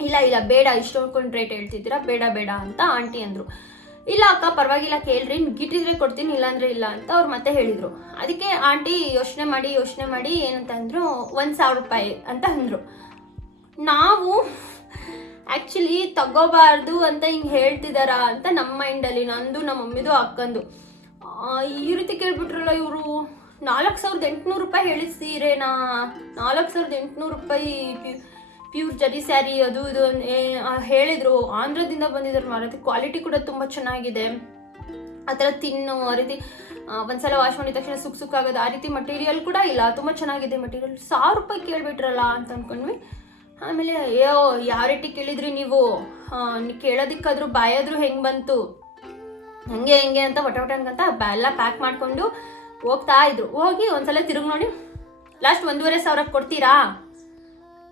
ಇಲ್ಲ ಇಲ್ಲ, ಬೇಡ, ಇಷ್ಟೊಂದು ರೇಟ್ ಹೇಳ್ತಿದ್ದೀರಾ, ಬೇಡ ಬೇಡ ಅಂತ ಆಂಟಿ ಅಂದರು. ಇಲ್ಲ ಅಕ್ಕ, ಪರವಾಗಿಲ್ಲ, ಕೇಳ್ರಿ ಗಿಟ್ಟಿದ್ರೆ ಕೊಡ್ತೀನಿ, ಇಲ್ಲಾಂದ್ರೆ ಇಲ್ಲ ಅಂತ ಅವ್ರು ಮತ್ತೆ ಹೇಳಿದರು. ಅದಕ್ಕೆ ಆಂಟಿ ಯೋಚನೆ ಮಾಡಿ ಯೋಚನೆ ಮಾಡಿ ಏನಂತ ಅಂದರು, ಒಂದು ಸಾವಿರ ರೂಪಾಯಿ ಅಂತ ಅಂದರು. ನಾವು ಆ್ಯಕ್ಚುಲಿ ತಗೋಬಾರ್ದು ಅಂತ ಹಿಂಗೆ ಹೇಳ್ತಿದಾರ ಅಂತ ನಮ್ಮ ಮೈಂಡಲ್ಲಿ ನಂದು, ನಮ್ಮ ಮಮ್ಮಿದು, ಅಕ್ಕಂದು. ಈ ರೀತಿ ಕೇಳ್ಬಿಟ್ರಲ್ಲ ಇವರು. ನಾಲ್ಕು ಸಾವಿರದ ಎಂಟುನೂರು ರೂಪಾಯಿ ಹೇಳಿದ ಸೀರೆನಾ? ನಾಲ್ಕು ಸಾವಿರದ ಎಂಟುನೂರು ರೂಪಾಯಿ ಪ್ಯೂ ಪ್ಯೂರ್ ಜರಿ ಸ್ಯಾರಿ ಅದು ಇದು ಹೇಳಿದ್ರು. ಆಂಧ್ರದಿಂದ ಬಂದಿದ್ರು ಮಾರತಿ ಕ್ವಾಲಿಟಿ ಕೂಡ ತುಂಬ ಚೆನ್ನಾಗಿದೆ. ಆ ಥರ ತಿನ್ನು, ಆ ರೀತಿ ಒಂದ್ಸಲ ವಾಶ್ ಮಾಡಿದ ತಕ್ಷಣ ಸುಕ್ ಆಗೋದು, ಆ ರೀತಿ ಮಟೀರಿಯಲ್ ಕೂಡ ಇಲ್ಲ. ತುಂಬ ಚೆನ್ನಾಗಿದೆ ಮಟೀರಿಯಲ್ ಸಾವಿರ ರೂಪಾಯಿ ಕೇಳ್ಬಿಟ್ರಲ್ಲ ಅಂತ ಅಂದ್ಕೊಂಡ್ವಿ ಆಮೇಲೆ, ಅಯ್ಯೋ, ಯಾವ ರೀತಿ ಕೇಳಿದ್ರಿ ನೀವು? ಕೇಳೋದಕ್ಕಾದ್ರೂ ಬಾಯಾದ್ರೂ ಹೆಂಗೆ ಬಂತು? ಹಂಗೆ, ಹೆಂಗೆ ಅಂತ ವಟ ಅನ್ಕಂತ ಎಲ್ಲ ಪ್ಯಾಕ್ ಮಾಡಿಕೊಂಡು ಹೋಗ್ತಾ ಇದ್ರು. ಹೋಗಿ ಒಂದ್ಸಲ ತಿರುಗಿ ನೋಡಿ. ಲಾಸ್ಟ್ ಒಂದೂವರೆ ಸಾವಿರ ಕೊಡ್ತೀರಾ?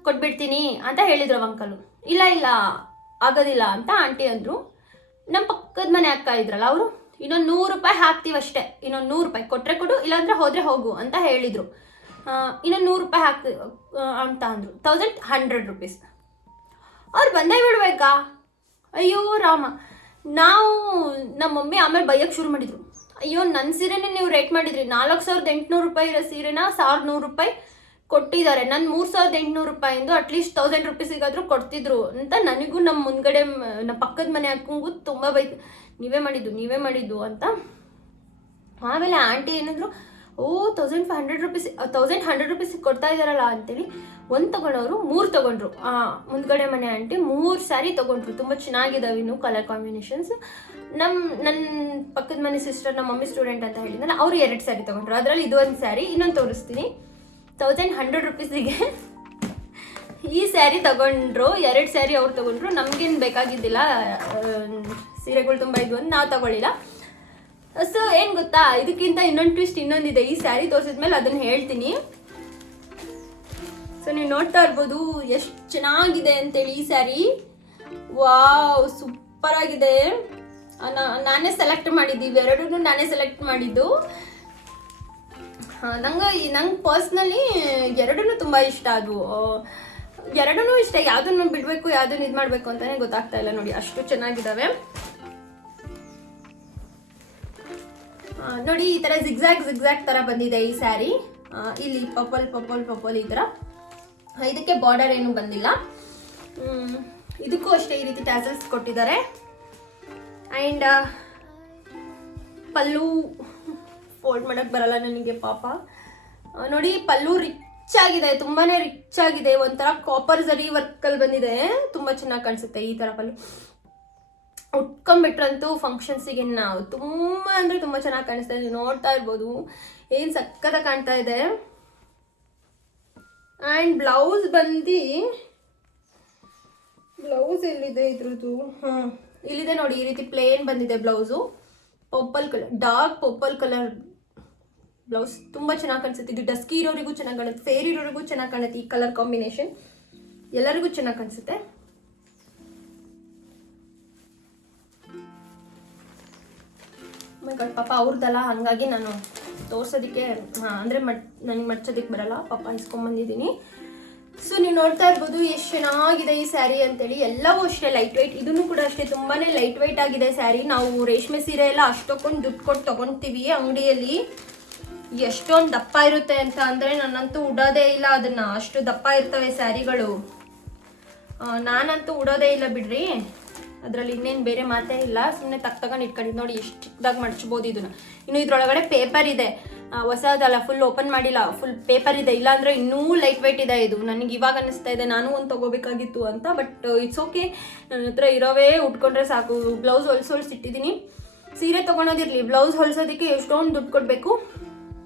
ಕೊಟ್ಬಿಡ್ತೀನಿ ಅಂತ ಹೇಳಿದ್ರು ಅಂಕಲು ಇಲ್ಲ ಇಲ್ಲ, ಆಗೋದಿಲ್ಲ ಅಂತ ಆಂಟಿ ಅಂದರು. ನಮ್ಮ ಪಕ್ಕದ ಮನೆ ಅಕ್ಕ ಇದ್ರಲ್ಲ ಅವರು, ಇನ್ನೊಂದು ನೂರು ರೂಪಾಯಿ ಹಾಕ್ತೀವಷ್ಟೇ ಇನ್ನೊಂದು ನೂರು ರೂಪಾಯಿ ಕೊಟ್ಟರೆ ಕೊಡು, ಇಲ್ಲಾಂದ್ರೆ ಹೋದರೆ ಹೋಗು ಅಂತ ಹೇಳಿದರು. ಇನ್ನೊಂದು ನೂರು ರೂಪಾಯಿ ಹಾಕ್ತಿ ಅಂತ ಅಂದರು. ತೌಸಂಡ್ ಹಂಡ್ರೆಡ್ ರುಪೀಸ್ ಅವ್ರು ಬಂದೇ ಬಿಡ್ಬೇಕಾ ಅಯ್ಯೋ, ರಾಮ. ನಾವು ನಮ್ಮ ಮಮ್ಮಿ ಆಮೇಲೆ ಬೈಯಕ್ಕೆ ಶುರು ಮಾಡಿದ್ರು. ಅಯ್ಯೋ ನನ್ನ ಸೀರೆನೇ ನೀವು ರೇಟ್ ಮಾಡಿದ್ರಿ. ನಾಲ್ಕು ಸಾವಿರದ ಎಂಟುನೂರು ರೂಪಾಯಿ ಇರೋ ಸೀರೆನ? ಸಾವಿರದ ನೂರು ರೂಪಾಯಿ? ಕೊಟ್ಟಿದ್ದಾರೆ. ನನ್ನ ಮೂರು ಸಾವಿರದ ಎಂಟುನೂರು ರೂಪಾಯಿಂದು ಅಟ್ಲೀಸ್ಟ್ ತೌಸಂಡ್ ರುಪೀಸಿಗಾದರೂ ಕೊಡ್ತಿದ್ರು ಅಂತ ನನಗೂ ನಮ್ಮ ಮುಂದ್ಗಡೆ ನಮ್ಮ ಪಕ್ಕದ ಮನೆ ಅಕ್ಕಂಗೂ ತುಂಬ ಬೈಕ್ ನೀವೇ ಮಾಡಿದ್ದು ನೀವೇ ಮಾಡಿದ್ದು ಅಂತ. ಆಮೇಲೆ ಆಂಟಿ ಏನಂದ್ರು, ಓ thousand five hundred rupees thousand hundred rupees ಕೊಡ್ತಾ ಇದ್ದಾರಲ್ಲ ಅಂತೇಳಿ ಒಂದು ತೊಗೊಂಡವರು, ಮೂರು ತಗೊಂಡ್ರು. ಮುಂದ್ಗಡೆ ಮನೆ ಆಂಟಿ ಮೂರು ಸ್ಯಾರಿ ತಗೊಂಡ್ರು. ತುಂಬ ಚೆನ್ನಾಗಿದ್ದಾವೆ ಇನ್ನು ಕಲರ್ ಕಾಂಬಿನೇಷನ್ಸ್ ನಮ್ಮ ನನ್ನ ಪಕ್ಕದ ಮನೆ ಸಿಸ್ಟರ್ ನಮ್ಮ ಮಮ್ಮಿ ಸ್ಟೂಡೆಂಟ್ ಅಂತ ಹೇಳಿದ್ನಲ್ಲ, ಅವ್ರು ಎರಡು ಸ್ಯಾರಿ ತಗೊಂಡ್ರು. ಅದರಲ್ಲಿ ಇದು ಒಂದು ಸ್ಯಾರಿ ಇನ್ನೊಂದು ತೋರಿಸ್ತೀನಿ. ತೌಸಂಡ್ ಹಂಡ್ರೆಡ್ ರುಪೀಸಿಗೆ ಈ ಸ್ಯಾರಿ ತಗೊಂಡ್ರು, ಎರಡು ಸ್ಯಾರಿ ಅವ್ರು ತಗೊಂಡ್ರು. ನಮ್ಗೇನು ಬೇಕಾಗಿದ್ದಿಲ್ಲ ಸೀರೆಗಳು ತುಂಬ ಇದ್ವು ಅಂತ ನಾವು ತಗೊಳ್ಳಿಲ್ಲ ಸೊ ಏನು ಗೊತ್ತಾ? ಇದಕ್ಕಿಂತ ಇನ್ನೊಂದು ಟ್ವಿಸ್ಟ್ ಇನ್ನೊಂದಿದೆ. ಈ ಸ್ಯಾರಿ ತೋರಿಸಿದ್ಮೇಲೆ ಅದನ್ನ ಹೇಳ್ತೀನಿ. ಸೊ ನೀವು ನೋಡ್ತಾ ಇರ್ಬೋದು ಎಷ್ಟು ಚೆನ್ನಾಗಿದೆ ಅಂತೇಳಿ ಈ ಸ್ಯಾರಿ. ವಾವ್ ಸೂಪರ್ ಆಗಿದೆ ನಾನೇ ಸೆಲೆಕ್ಟ್ ಮಾಡಿದ್ದೀವಿ ಎರಡೂ ನಾನೇ ಸೆಲೆಕ್ಟ್ ಮಾಡಿದ್ದು. ನಂಗೆ ನಂಗೆ ಪರ್ಸ್ನಲಿ ಎರಡೂ ತುಂಬ ಇಷ್ಟ ಅದು. ಎರಡೂ ಇಷ್ಟ, ಯಾವುದನ್ನು ಬಿಡಬೇಕು, ಯಾವುದನ್ನು ಇದು ಮಾಡಬೇಕು ಅಂತಲೇ ಗೊತ್ತಾಗ್ತಾ ಇಲ್ಲ ನೋಡಿ, ಅಷ್ಟು ಚೆನ್ನಾಗಿದ್ದಾವೆ ನೋಡಿ ಈ ಥರ ಜಿಗ್ಸಾಕ್ ಜಿಗ್ಸಾಕ್ ಥರ ಬಂದಿದೆ ಈ ಸ್ಯಾರಿ. ಇಲ್ಲಿ ಪಪಲ್ ಪಪಲ್ ಪಪಲ್ ಈ ಥರ ಇದಕ್ಕೆ ಬಾರ್ಡರ್ ಏನು ಬಂದಿಲ್ಲ. ಇದಕ್ಕೂ ಅಷ್ಟೇ ಈ ರೀತಿ ಟ್ಯಾಸಲ್ಸ್ ಕೊಟ್ಟಿದ್ದಾರೆ. ಆ್ಯಂಡ್ ಪಲ್ಲು ಫೋಲ್ಡ್ ಮಾಡೋಕ್ಕೆ ಬರಲ್ಲ ನನಗೆ ಪಾಪ. ನೋಡಿ, ಪಲ್ಲು ರಿಚ್ ಆಗಿದೆ, ತುಂಬಾನೇ ರಿಚ್ ಆಗಿದೆ. ಒಂಥರ ಕಾಪರ್ ಜರಿ ವರ್ಕಲ್ಲಿ ಬಂದಿದೆ. ತುಂಬ ಚೆನ್ನಾಗಿ ಕಾಣಿಸುತ್ತೆ ಈ ಥರ ಪಲ್ಲು. ಉಟ್ಕೊಂಡ್ಬಿಟ್ರಂತೂ ಫಂಕ್ಷನ್ಸಿಗೆ ನಾವು ತುಂಬ ಅಂದರೆ ತುಂಬ ಚೆನ್ನಾಗಿ ಕಾಣಿಸ್ತಾ ಇದೆ. ನೋಡ್ತಾ ಇರ್ಬೋದು. ಏನು ಸಕ್ಕತ್ತ ಕಾಣ್ತಾ ಇದೆ. ಆ್ಯಂಡ್ ಬ್ಲೌಸ್ ಬಂದು ಬ್ಲೌಸ್ ಎಲ್ಲಿದೆ ಇದ್ರದ್ದು? ಹಾಂ, ಇಲ್ಲಿದೆ ನೋಡಿ, ಈ ರೀತಿ ಪ್ಲೇನ್ ಬಂದಿದೆ blouse purple colour dark purple colour blouse ತುಂಬ ಚೆನ್ನಾಗಿ ಕಾಣಿಸುತ್ತೆ. ಇದು ಡಸ್ಕಿ ಇರೋರಿಗೂ ಚೆನ್ನಾಗಿ ಕಾಣುತ್ತೆ. ಫೇರ್ ಇರೋರಿಗೂ ಚೆನ್ನಾಗಿ ಕಾಣುತ್ತೆ ಈ ಕಲರ್ ಕಾಂಬಿನೇಷನ್ ಎಲ್ಲರಿಗೂ ಚೆನ್ನಾಗಿ ಕಾಣಿಸುತ್ತೆ. ಮೈ ಪಾಪ ಅವ್ರದ್ದಲ್ಲ ಹಾಗಾಗಿ ನಾನು ತೋರ್ಸೋದಕ್ಕೆ ಅಂದರೆ ಮಟ್ ನನಗೆ ಮಡ್ಚೋದಕ್ಕೆ ಬರಲ್ಲ. ಪಾಪ ಇಸ್ಕೊಂಬಂದಿದ್ದೀನಿ ಸೊ ನೀವು ನೋಡ್ತಾ ಇರ್ಬೋದು ಎಷ್ಟು ಚೆನ್ನಾಗಿದೆ ಈ ಸ್ಯಾರಿ ಅಂತೇಳಿ. ಎಲ್ಲವೂ ಅಷ್ಟೇ ಲೈಟ್ ವೆಯ್ಟ್ ಇದನ್ನು ಕೂಡ ಅಷ್ಟೇ ತುಂಬಾ ಲೈಟ್ ವೆಯ್ಟ್ ಆಗಿದೆ ಸ್ಯಾರಿ ನಾವು ರೇಷ್ಮೆ ಸೀರೆ ಎಲ್ಲ ಅಷ್ಟೊಕ್ಕೊಂಡು ದುಡ್ಡು ಕೊಟ್ಟು ತೊಗೊತೀವಿ ಅಂಗಡಿಯಲ್ಲಿ. ಎಷ್ಟೊಂದು ದಪ್ಪ ಇರುತ್ತೆ ಅಂತ ಅಂದರೆ ನನ್ನಂತೂ ಉಡೋದೇ ಇಲ್ಲ ಅದನ್ನು. ಅಷ್ಟು ದಪ್ಪ ಇರ್ತವೆ ಸ್ಯಾರಿಗಳು. ನಾನಂತೂ ಉಡೋದೇ ಇಲ್ಲ ಬಿಡ್ರಿ. ಅದರಲ್ಲಿ ಇನ್ನೇನು ಬೇರೆ ಮಾತೇ ಇಲ್ಲ. ಸುಮ್ಮನೆ ತಕ್ಕ ತಗೊಂಡು ಇಟ್ಕೊಂಡಿದ್ದು ನೋಡಿ ಎಷ್ಟು ಚಿಕ್ಕದಾಗಿ ಮಡ್ಚ್ಬೋದು ಇದನ್ನ. ಇನ್ನು ಇದ್ರೊಳಗಡೆ ಪೇಪರ್ ಇದೆ. ಹೊಸದಲ್ಲ ಫುಲ್ ಓಪನ್ ಮಾಡಿಲ್ಲ. ಫುಲ್ ಪೇಪರ್ ಇದೆ. ಇಲ್ಲಾಂದ್ರೆ ಇನ್ನೂ ಲೈಟ್ ವೆಯ್ಟ್ ಇದೆ ಇದು. ನನಗೆ ಇವಾಗ ಅನಿಸ್ತಾ ಇದೆ. ನಾನು ಒಂದು ತಗೋಬೇಕಾಗಿತ್ತು ಅಂತ ಬಟ್ ಇಟ್ಸ್ ಓಕೆ ನನ್ನ ಹತ್ರ ಇರೋವೇ ಉಟ್ಕೊಂಡ್ರೆ ಸಾಕು. ಬ್ಲೌಸ್ ಹೊಲ್ಸ್ ಹೊಲ್ಸ್ ಇಟ್ಟಿದ್ದೀನಿ ಸೀರೆ ತೊಗೊಳೋದಿರಲಿ ಬ್ಲೌಸ್ ಹೊಲ್ಸೋದಕ್ಕೆ ಎಷ್ಟೊಂದು ದುಡ್ಡು ಕೊಡಬೇಕು.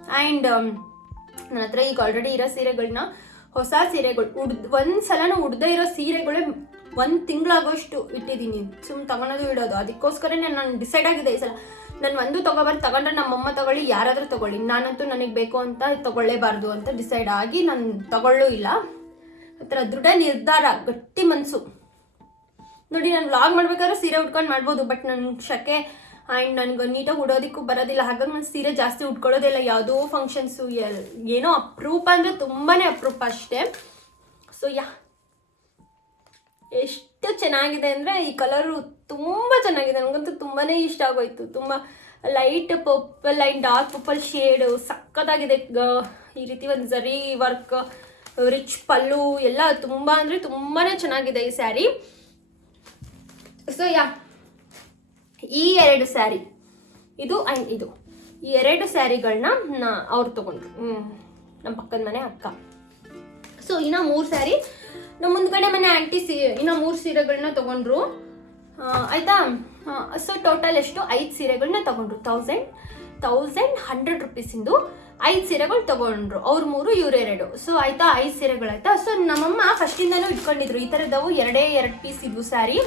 ಆ್ಯಂಡ್ ನನ್ನ ಹತ್ರ ಈಗ ಆಲ್ರೆಡಿ ಇರೋ ಸೀರೆಗಳನ್ನ ಹೊಸ ಸೀರೆಗಳು ಉಡ್ ಒಂದು ಸಲನೂ ಉಡ್ದೇ ಇರೋ ಸೀರೆಗಳೇ ಒಂದು ತಿಂಗಳಾಗೋಷ್ಟು ಇಟ್ಟಿದ್ದೀನಿ. ಸುಮ್ ತಗೊಳೋದು ಇಡೋದು. ಅದಕ್ಕೋಸ್ಕರನೇ ನಾನು ಡಿಸೈಡ್ ಆಗಿದೆ ಈ ಸಲ. ನಾನು ಒಂದು ತಗೋಬಾರ್ದು, ತಗೊಂಡ್ರೆ ನಮ್ಮಮ್ಮ ತಗೊಳ್ಳಿ, ಯಾರಾದರೂ ತಗೊಳ್ಳಿ. ನಾನಂತೂ ನನಗೆ ಬೇಕು ಅಂತ ತಗೊಳ್ಳೇಬಾರ್ದು ಅಂತ ಡಿಸೈಡ್ ಆಗಿ ನಾನು ತಗೊಳ್ಳೂ ಇಲ್ಲ. ಆ ದೃಢ ನಿರ್ಧಾರ, ಗಟ್ಟಿ ಮನಸ್ಸು ನೋಡಿ ನಾನು ವ್ಲಾಗ್ ಮಾಡ್ಬೇಕಾದ್ರೆ ಸೀರೆ ಉಟ್ಕೊಂಡು ಮಾಡ್ಬೋದು ಬಟ್ ನನ್ನ ಶಕೆ ಆ್ಯಂಡ್ ನನಗೆ ನೀಟಾಗಿ ಉಡೋದಕ್ಕೂ ಬರೋದಿಲ್ಲ. ಹಾಗಾಗಿ ನಾನು ಸೀರೆ ಜಾಸ್ತಿ ಉಟ್ಕೊಳ್ಳೋದಿಲ್ಲ. ಯಾವುದೋ ಫಂಕ್ಷನ್ಸು ಎಲ್, ಏನೋ ಅಪ್ರೂಪ ಅಂದರೆ ತುಂಬಾ ಅಪ್ರೂಪ ಅಷ್ಟೇ. So yeah. ಎಷ್ಟು ಚೆನ್ನಾಗಿದೆ ಅಂದರೆ ಈ ಕಲರು ತುಂಬ ಚೆನ್ನಾಗಿದೆ. ನನಗಂತೂ ತುಂಬಾ ಇಷ್ಟ ಆಗೋಯ್ತು. ತುಂಬ light purple and dark purple shade ಸಕ್ಕತ್ತಾಗಿದೆ ಈ ರೀತಿ ಒಂದು ಜರಿ ವರ್ಕ್ ರಿಚ್ ಪಲ್ಲು, ಎಲ್ಲ ತುಂಬ ಅಂದರೆ ತುಂಬಾ ಚೆನ್ನಾಗಿದೆ ಈ ಸ್ಯಾರಿ ಸೊ ಯಾ. ಈ ಎರಡು ಸ್ಯಾರಿ. ಇದು ಆ್ಯಂಡ್ ಇದು. ಈ ಎರಡು ಸ್ಯಾರಿಗಳನ್ನ ಅವ್ರು ತಗೊಂಡ್ರು. ನಮ್ಮ ಪಕ್ಕದ ಮನೆ ಅಕ್ಕ. ಸೊ ಇನ್ನ ಮೂರು ಸ್ಯಾರಿ. ನಮ್ಮ ಮುಂದ್ಗಡೆ ಮನೆ ಆಂಟಿ ಸೀ ಇನ್ನ ಮೂರು ಸೀರೆಗಳನ್ನ ತಗೊಂಡ್ರು. ಆಯ್ತಾ? ಸೊ ಟೋಟಲ್ ಎಷ್ಟು? ಐದು ಸೀರೆಗಳನ್ನ ತಗೊಂಡ್ರು. ತೌಸಂಡ್ ತೌಸಂಡ್ ಹಂಡ್ರೆಡ್ ರುಪೀಸಿಂದು ಐದು ಸೀರೆಗಳು ತಗೊಂಡ್ರು. ಅವ್ರು ಮೂರು, ಇವ್ರು ಎರಡು. ಸೊ ಆಯ್ತಾ? ಐದು ಸೀರೆಗಳಾಯ್ತಾ ಸೊ ನಮ್ಮಮ್ಮ ಫಸ್ಟಿಂದನೂ ಇಟ್ಕೊಂಡಿದ್ರು. ಈ ಥರದವು ಎರಡೇ ಎರಡು ಪೀಸ್ ಇದ್ವು ಸ್ಯಾರಿ.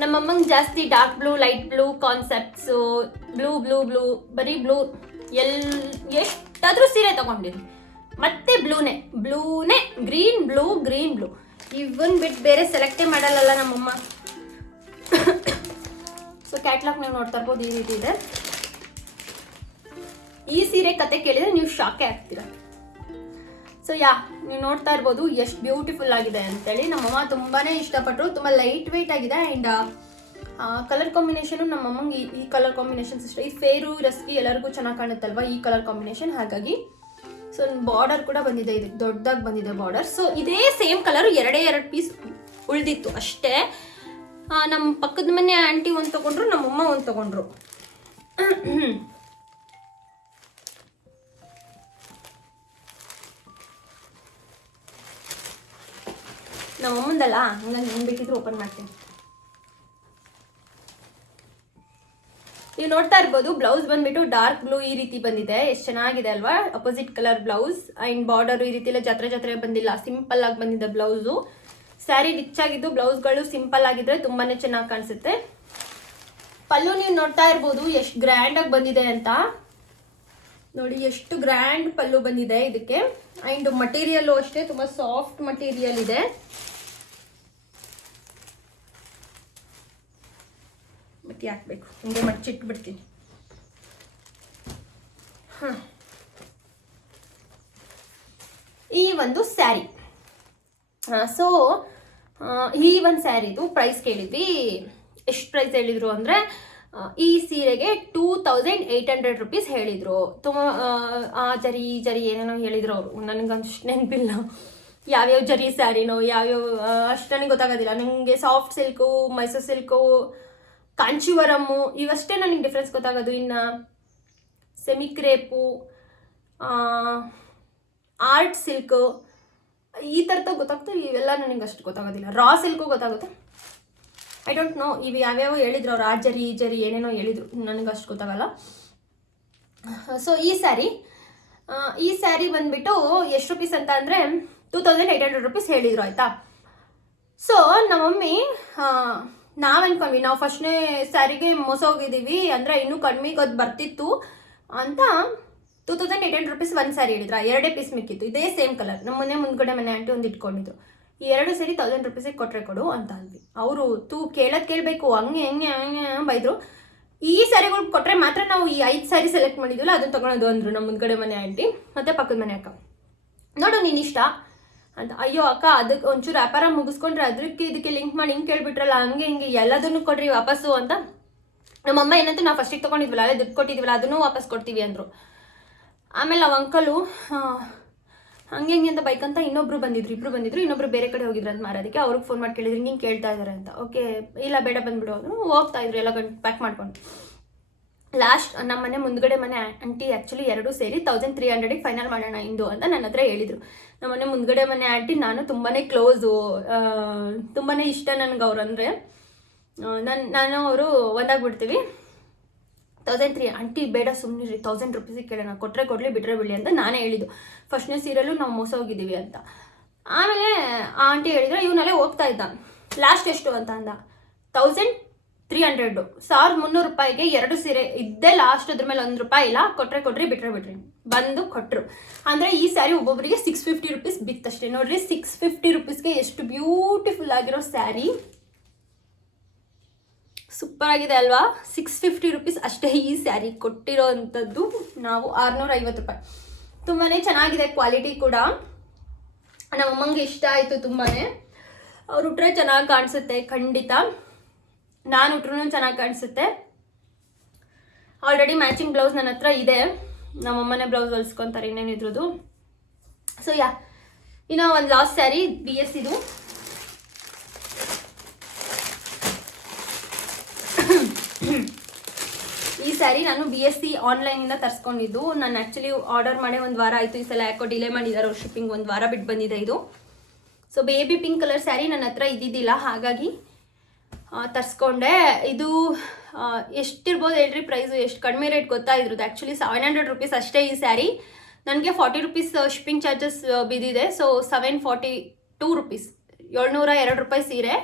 ನಮ್ಮಮ್ಮಂಗೆ ಜಾಸ್ತಿ dark blue light blue concepts blue blue blue ಬರೀ ಬ್ಲೂ ಎಲ್, ಎಷ್ಟಾದರೂ ಸೀರೆ ತಗೊಂಡಿದ್ವಿ. ಮತ್ತೆ ಬ್ಲೂನೇ ಬ್ಲೂನೇ ಗ್ರೀನ್ ಬ್ಲೂ ಗ್ರೀನ್ ಬ್ಲೂ ಇವನ್ ಬಿಟ್ಟು ಬೇರೆ ಸೆಲೆಕ್ಟೇ ಮಾಡಲ್ಲಲ್ಲ ನಮ್ಮಮ್ಮ. ಸೊ ಕ್ಯಾಟ್ಲಾಗ್ ನೀವು ನೋಡ್ತಾ ಇರ್ಬೋದು ಈ ರೀತಿ ಇದೆ. ಈ ಸೀರೆ ಕತೆ ಕೇಳಿದ್ರೆ ನೀವು ಶಾಕೆ ಆಗ್ತೀರಾ. ಸೊ ಯಾ ನೀವು ನೋಡ್ತಾ ಇರ್ಬೋದು ಎಷ್ಟು ಬ್ಯೂಟಿಫುಲ್ ಆಗಿದೆ ಅಂತೇಳಿ. ನಮ್ಮಮ್ಮ ತುಂಬಾನೇ ಇಷ್ಟಪಟ್ಟರು ತುಂಬ ಲೈಟ್ ವೆಯ್ಟ್ ಆಗಿದೆ ಆ್ಯಂಡ್ ಕಲರ್ ಕಾಂಬಿನೇಷನು ನಮ್ಮಮ್ಮಂಗೆ ಈ ಕಲರ್ ಕಾಂಬಿನೇಷನ್ಸ್ ಇಷ್ಟ. ಈ ಫೇರು ರಸ್ಕಿ ಎಲ್ಲರಿಗೂ ಚೆನ್ನಾಗಿ ಕಾಣುತ್ತಲ್ವಾ ಈ ಕಲರ್ ಕಾಂಬಿನೇಷನ್ ಹಾಗಾಗಿ ಸೊ ಬಾರ್ಡರ್ ಕೂಡ ಬಂದಿದೆ, ಇದು ದೊಡ್ಡದಾಗಿ ಬಂದಿದೆ ಬಾರ್ಡರ್ ಸೊ ಇದೇ ಸೇಮ್ ಕಲರ್ ಎರಡೇ ಎರಡು ಪೀಸ್ ಉಳಿದಿತ್ತು ಅಷ್ಟೇ. ನಮ್ಮ ಪಕ್ಕದ ಮನೆ ಆಂಟಿ ಒಂದು ತಗೊಂಡ್ರು, ನಮ್ಮಮ್ಮ ಒಂದು ತಗೊಂಡ್ರು. ನಮ್ಮಮ್ಮಂದಲ್ಲ ಹಂಗಾಗಿ ಹೆಂಗ್ ಬೇಕಿದ್ರು ಓಪನ್ ಮಾಡ್ತೀನಿ. ನೀವು ನೋಡ್ತಾ ಇರ್ಬೋದು ಬ್ಲೌಸ್ ಬಂದ್ಬಿಟ್ಟು ಡಾರ್ಕ್ ಬ್ಲೂ ಈ ರೀತಿ ಬಂದಿದೆ. ಎಷ್ಟು ಚೆನ್ನಾಗಿದೆ ಅಲ್ವಾ? Opposite colour blouse and border ಈ ರೀತಿ ಎಲ್ಲ ಜಾತ್ರೆ ಜಾತ್ರೆ ಬಂದಿಲ್ಲ. ಸಿಂಪಲ್ ಆಗಿ ಬಂದಿದೆ ಬ್ಲೌಸು ಸ್ಯಾರಿ ರಿಚ್ ಆಗಿದ್ದು ಬ್ಲೌಸ್ಗಳು ಸಿಂಪಲ್ ಆಗಿದ್ರೆ ತುಂಬಾನೇ ಚೆನ್ನಾಗಿ ಕಾಣಿಸುತ್ತೆ. ಪಲ್ಲು ನೀವು ನೋಡ್ತಾ ಇರ್ಬೋದು, ಎಷ್ಟು ಗ್ರ್ಯಾಂಡ್ ಆಗಿ ಬಂದಿದೆ ಅಂತ. ನೋಡಿ, ಎಷ್ಟು ಗ್ರ್ಯಾಂಡ್ ಪಲ್ಲು ಬಂದಿದೆ ಇದಕ್ಕೆ. ಅಂಡ್ ಮಟೀರಿಯಲ್ ಅಷ್ಟೇ, ತುಂಬಾ ಸಾಫ್ಟ್ ಮಟೀರಿಯಲ್ ಇದೆ. ಮತ್ತೆ ಹಾಕ್ಬೇಕು. ಹಿಂಗೆ ಮಡ್ಚಿಟ್ಬಿಡ್ತೀನಿ. ಹಾಂ. ಈ ಒಂದು ಸ್ಯಾರಿ. ಸೊ ಈ ಒಂದು ಸ್ಯಾರಿದು ಪ್ರೈಸ್ ಕೇಳಿದ್ವಿ. ಎಷ್ಟು ಪ್ರೈಸ್ ಹೇಳಿದ್ರು ಅಂದರೆ ಈ ಸೀರೆಗೆ two thousand eight hundred rupees ಹೇಳಿದರು. ತುಂಬ ಆ ಜರಿ, ಈ ಜರಿ ಏನೇನೋ ಹೇಳಿದ್ರು ಅವರು. ನನಗಷ್ಟು ನೆನಪಿಲ್ಲ. ಯಾವ್ಯಾವ ಜರಿ ಸ್ಯಾರಿನೋ, ಯಾವ್ಯಾವ ಅಷ್ಟು ನನಗೆ ಗೊತ್ತಾಗೋದಿಲ್ಲ. ನನಗೆ soft silk Mysore silk Kanjeevaram ಇವಷ್ಟೇ ನನಗೆ ಡಿಫ್ರೆನ್ಸ್ ಗೊತ್ತಾಗೋದು. ಇನ್ನು ಸೆಮಿಕ್ರೇಪು ಆರ್ಟ್ ಸಿಲ್ಕು ಈ ಥರದ ಗೊತ್ತಾಗ್ತದೆ ಇವೆಲ್ಲ ನನಗೆ ಅಷ್ಟು ಗೊತ್ತಾಗೋದಿಲ್ಲ. ರಾ ಸಿಲ್ಕು ಗೊತ್ತಾಗುತ್ತೆ. ಐ ಡೋಂಟ್ ನೋ ಇವು ಯಾವ್ಯಾವ ಹೇಳಿದ್ರು, ಅವ್ರು ಆ ಜರಿ ಏನೇನೋ ಹೇಳಿದ್ರು. ನನಗೆ ಅಷ್ಟು ಗೊತ್ತಾಗಲ್ಲ. ಸೊ ಈ ಸ್ಯಾರಿ ಈ ಸ್ಯಾರಿ ಬಂದ್ಬಿಟ್ಟು ಎಷ್ಟು ರುಪೀಸ್ ಅಂತ ಅಂದರೆ two thousand eight hundred rupees ಹೇಳಿದ್ರು, ಆಯಿತಾ? ಸೊ ನಮ್ಮ ಮಮ್ಮಿ ನಾವು ಅನ್ಕೊಂಡ್ವಿ ನಾವು ಫಸ್ಟ್ನೇ ಸ್ಯಾರಿಗೆ ಮೋಸ ಹೋಗಿದ್ದೀವಿ, ಅಂದರೆ ಇನ್ನೂ ಕಡಿಮೆಗೆ ಅದು ಬರ್ತಿತ್ತು ಅಂತ two thousand eight hundred rupees ಒಂದು ಸ್ಯಾರಿ ಹೇಳಿದ್ರ. ಎರಡೇ ಪೀಸ್ ಮಿಕ್ಕಿತ್ತು. ಇದೇ ಸೇಮ್ ಕಲರ್ ನಮ್ಮ ಮನೆ ಮುಂದ್ಗಡೆ ಮನೆ ಆಂಟಿ ಒಂದು ಇಟ್ಕೊಂಡಿದ್ರು. ಈ ಎರಡು ಸೇರಿ ತೌಸಂಡ್ ರುಪೀಸಿಗೆ ಕೊಟ್ಟರೆ ಕೊಡು ಅಂತ ಅಂದ್ವಿ. ಅವರು ತೂ ಕೇಳೋದು ಕೇಳಬೇಕು, ಹಂಗೆ, ಹೆಂಗೆ, ಹಂಗೆ ಬೈದರು ಈ ಸ್ಯಾರಿಗಳು ಕೊಟ್ಟರೆ ಮಾತ್ರ ನಾವು ಈ ಐದು ಸ್ಯಾರಿ ಸೆಲೆಕ್ಟ್ ಮಾಡಿದ್ವಲ್ಲ ಅದನ್ನು ತೊಗೊಳೋದು ಅಂದರು ನಮ್ಮ ಮುಂದ್ಗಡೆ ಮನೆ ಆಂಟಿ, ಮತ್ತು ಪಕ್ಕದ ಮನೆ ಅಕ್ಕ. ನೋಡು ನೀನು ಇಷ್ಟ ಅಂತ. ಅಯ್ಯೋ ಅಕ್ಕ ಅದಕ್ಕೆ ಒಂಚೂರು ವ್ಯಾಪಾರ ಮುಗಿಸ್ಕೊಂಡ್ರೆ ಅದಕ್ಕೆ ಇದಕ್ಕೆ ಲಿಂಕ್ ಮಾಡಿ ಹಿಂಗೆ ಕೇಳಿಬಿಟ್ರಲ್ಲ, ಹಂಗೆ, ಹಿಂಗೆ, ಎಲ್ಲದನ್ನು ಕೊಡ್ರಿ ವಾಪಸ್ಸು ಅಂತ. ನಮ್ಮಮ್ಮ ಏನಂತ, ನಾವು ಫಸ್ಟಿಗೆ ತೊಗೊಂಡಿದ್ವಲ್ಲ, ಅಲ್ಲೇ ದುಡ್ಡು ಕೊಟ್ಟಿದ್ವಲ್ಲ, ಅದನ್ನು ವಾಪಸ್ ಕೊಡ್ತೀವಿ ಅಂದರು. ಆಮೇಲೆ ಅವ ಅಂಕಲು ಹಂಗೆ ಹಿಂಗೆ ಅಂತ ಬೈಕ್ ಅಂತ ಇನ್ನೊಬ್ರು ಬಂದಿದ್ರು, ಇಬ್ರು ಬಂದಿದ್ರು, ಇನ್ನೊಬ್ರು ಬೇರೆ ಕಡೆ ಹೋಗಿದ್ರು ಅಂತ ಮಾರೋದಕ್ಕೆ ಅವ್ರಿಗೆ ಫೋನ್ ಮಾಡಿ ಕೇಳಿದ್ರು ಹಿಂಗೆ ಕೇಳ್ತಾ ಇದ್ದಾರೆ ಅಂತ. ಓಕೆ ಇಲ್ಲ ಬೇಡ ಬಂದ್ಬಿಡು ಅವರು ಹೋಗ್ತಾ ಇದ್ರು, ಎಲ್ಲ ಗಂಟು ಪ್ಯಾಕ್ ಮಾಡ್ಕೊಂಡು. ಲಾಸ್ಟ್ ನಮ್ಮ ಮನೆ ಮುಂದ್ಗಡೆ ಮನೆ ಆಂಟಿ ಆ್ಯಕ್ಚುಲಿ ಎರಡು ಸೇರಿ ತೌಸಂಡ್ ತ್ರೀ ಹಂಡ್ರೆಡಿಗೆ ಫೈನಲ್ ಮಾಡೋಣ ಇಂದು ಅಂತ ನನ್ನ ಹತ್ರ ಹೇಳಿದರು. ನಮ್ಮ ಮನೆ ಮುಂದ್ಗಡೆ ಮನೆ ಆಂಟಿ ನಾನು ತುಂಬಾ ಕ್ಲೋಸು ತುಂಬಾ ಇಷ್ಟ ನನಗೆ ಅವ್ರು ಅಂದರೆ. ನನ್ನ ನಾನು ಅವರು ಒಂದಾಗ್ಬಿಡ್ತೀವಿ. ತೌಸಂಡ್ ತ್ರೀ ಆಂಟಿ ಬೇಡ ಸುಮ್ಮನೆ ತೌಸಂಡ್ ರುಪೀಸಿಗೆ ಕೇಳೋಣ ಕೊಟ್ಟರೆ ಕೊಡಲಿ ಬಿಟ್ಟರೆ ಬಿಡಲಿ ಅಂತ ನಾನೇ ಹೇಳಿದ್ದು. ಫಸ್ಟ್ನೇ ಸೀರಿಯಲ್ಲು ನಾವು ಮೋಸ ಹೋಗಿದ್ದೀವಿ ಅಂತ. ಆಮೇಲೆ ಆ ಆಂಟಿ ಹೇಳಿದ್ರೆ ಇವನಲ್ಲೇ ಹೋಗ್ತಾ ಇದ್ದ ಲಾಸ್ಟ್ ಎಷ್ಟು ಅಂತ ಅಂದ. ತೌಸಂಡ್ ತ್ರೀ ಹಂಡ್ರೆಡು ಸಾವಿರದ ಮುನ್ನೂರು ರೂಪಾಯಿಗೆ ಎರಡು ಸೀರೆ ಇದ್ದೇ ಲಾಸ್ಟ್ ಅದ್ರ ಮೇಲೆ ಒಂದು ರೂಪಾಯಿ ಇಲ್ಲ. ಕೊಟ್ಟರೆ ಕೊಡ್ರಿ ಬಿಟ್ಟರೆ ಬಿಡ್ರಿ. ಬಂದು ಕೊಟ್ಟರು ಅಂದರೆ ಈ ಸ್ಯಾರಿ ಒಬ್ಬೊಬ್ಬರಿಗೆ ಸಿಕ್ಸ್ ಫಿಫ್ಟಿ ರುಪೀಸ್ ಬಿತ್ತಷ್ಟೇ. ನೋಡ್ರಿ ಸಿಕ್ಸ್ ಫಿಫ್ಟಿ ರುಪೀಸ್ಗೆ ಎಷ್ಟು ಬ್ಯೂಟಿಫುಲ್ ಆಗಿರೋ ಸ್ಯಾರಿ ಸೂಪರ್ ಆಗಿದೆ ಅಲ್ವಾ? ಸಿಕ್ಸ್ ಫಿಫ್ಟಿ ರುಪೀಸ್ ಅಷ್ಟೇ ಈ ಸ್ಯಾರಿ ಕೊಟ್ಟಿರೋ ಅಂಥದ್ದು ನಾವು ಆರುನೂರ ಐವತ್ತು ರೂಪಾಯಿ. ತುಂಬಾ ಚೆನ್ನಾಗಿದೆ ಕ್ವಾಲಿಟಿ ಕೂಡ. ನಮ್ಮ ಅಮ್ಮಂಗೆ ಇಷ್ಟ ಆಯಿತು ತುಂಬಾ ಅವ್ರು ಉಟ್ರೆ ಚೆನ್ನಾಗಿ ಕಾಣಿಸುತ್ತೆ, ಖಂಡಿತ. ನಾನು ಉಟ್ರೂ ಚೆನ್ನಾಗಿ ಕಾಣಿಸುತ್ತೆ. ಆಲ್ರೆಡಿ ಮ್ಯಾಚಿಂಗ್ ಬ್ಲೌಸ್ ನನ್ನ ಹತ್ರ ಇದೆ. ನಮ್ಮಮ್ಮನೇ ಬ್ಲೌಸ್ ಹೊಲ್ಸ್ಕೊತಾರೆ ಇನ್ನೇನಿದ್ರದ್ದು ಸೊ ಯಾ ಇನ್ನು ಒಂದು ಲಾಸ್ಟ್ ಸ್ಯಾರಿ ಬಿ ಎಸ್ ಇದು ಈ ಸ್ಯಾರಿ ನಾನು ಬಿ ಎಸ್ ಸಿ ಆನ್ಲೈನಿಂದ ತರಿಸ್ಕೊಂಡಿದ್ದು. ನಾನು ಆ್ಯಕ್ಚುಲಿ ಆರ್ಡರ್ ಮಾಡಿ ಒಂದು ವಾರ ಆಯಿತು. ಈ ಸಲ ಯಾಕೋ ಡಿಲೇ ಮಾಡಿದ್ದಾರೆ ಅವ್ರು ಶಿಪ್ಪಿಂಗ್ ಒಂದು ವಾರ ಬಿಟ್ಟು ಬಂದಿದೆ ಇದು. So baby pink colour sari ನನ್ನ ಹತ್ರ ಇದ್ದಿದ್ದಿಲ್ಲ. ಹಾಗಾಗಿ ತರಿಸ್ಕೊಂಡೆ. ಇದು ಎಷ್ಟಿರ್ಬೋದು ಹೇಳ್ರಿ ಪ್ರೈಸು ಎಷ್ಟು ಕಡಿಮೆ ರೇಟ್ ಗೊತ್ತಾ ಇದ್ರದ್ದು? ಆ್ಯಕ್ಚುಲಿ ಸೆವೆನ್ ಹಂಡ್ರೆಡ್ ರುಪೀಸ್ ಅಷ್ಟೇ ಈ ಸ್ಯಾರಿ ನನಗೆ ಫಾರ್ಟಿ ರುಪೀಸ್ ಶಿಪ್ಪಿಂಗ್ ಚಾರ್ಜಸ್ ಬಿದ್ದಿದೆ. So seven forty two rupees ಏಳ್ನೂರ ಎರಡು ರೂಪಾಯಿ ಸೀರೆ.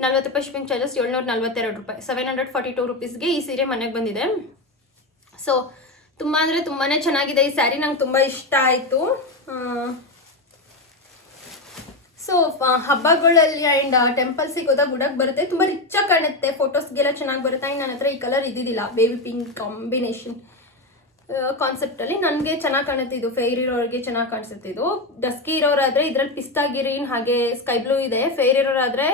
ನಲ್ವತ್ತು ರೂಪಾಯಿ ಶಿಪ್ಪಿಂಗ್ ಚಾರ್ಜಸ್ ಏಳ್ನೂರ ನಲ್ವತ್ತೆರಡು ರೂಪಾಯಿ. ಸೆವೆನ್ ಹಂಡ್ರೆಡ್ ಫಾರ್ಟಿ ಟೂ ರುಪೀಸ್ಗೆ ಈ ಸೀರೆ ಮನೆಗೆ ಬಂದಿದೆ. ಸೊ ತುಂಬ ಅಂದರೆ ತುಂಬಾ ಚೆನ್ನಾಗಿದೆ ಈ ಸ್ಯಾರಿ ನಂಗೆ ತುಂಬ ಇಷ್ಟ ಆಯಿತು. ಸೊ ಹಬ್ಬಗಳಲ್ಲಿ ಆ್ಯಂಡ್ ಟೆಂಪಲ್ಸಿಗೆ ಹೋದಾಗ ಗುಡಕ್ಕೆ ಬರುತ್ತೆ. ತುಂಬ ರಿಚಾಗಿ ಕಾಣುತ್ತೆ. ಫೋಟೋಸ್ಗೆಲ್ಲ ಚೆನ್ನಾಗಿ ಬರುತ್ತೆ? ಆ್ಯಂಡ್ ನನ್ನ ಹತ್ರ ಈ ಕಲರ್ ಇದ್ದಿದ್ದಿಲ್ಲ. ಬೇಬಿ ಪಿಂಕ್ ಕಾಂಬಿನೇಷನ್ ಕಾನ್ಸೆಪ್ಟಲ್ಲಿ ನನಗೆ ಚೆನ್ನಾಗಿ ಕಾಣುತ್ತೆ ಇದು. ಫೇರ್ ಇರೋರಿಗೆ ಚೆನ್ನಾಗಿ ಕಾಣಿಸುತ್ತೆ ಇದು. ಡಸ್ಕಿ ಇರೋರಾದರೆ ಇದರಲ್ಲಿ ಪಿಸ್ತಾ ಗ್ರೀನ್ ಹಾಗೆ ಸ್ಕೈ ಬ್ಲೂ ಇದೆ. ಫೇರ್ ಇರೋರಾದರೆ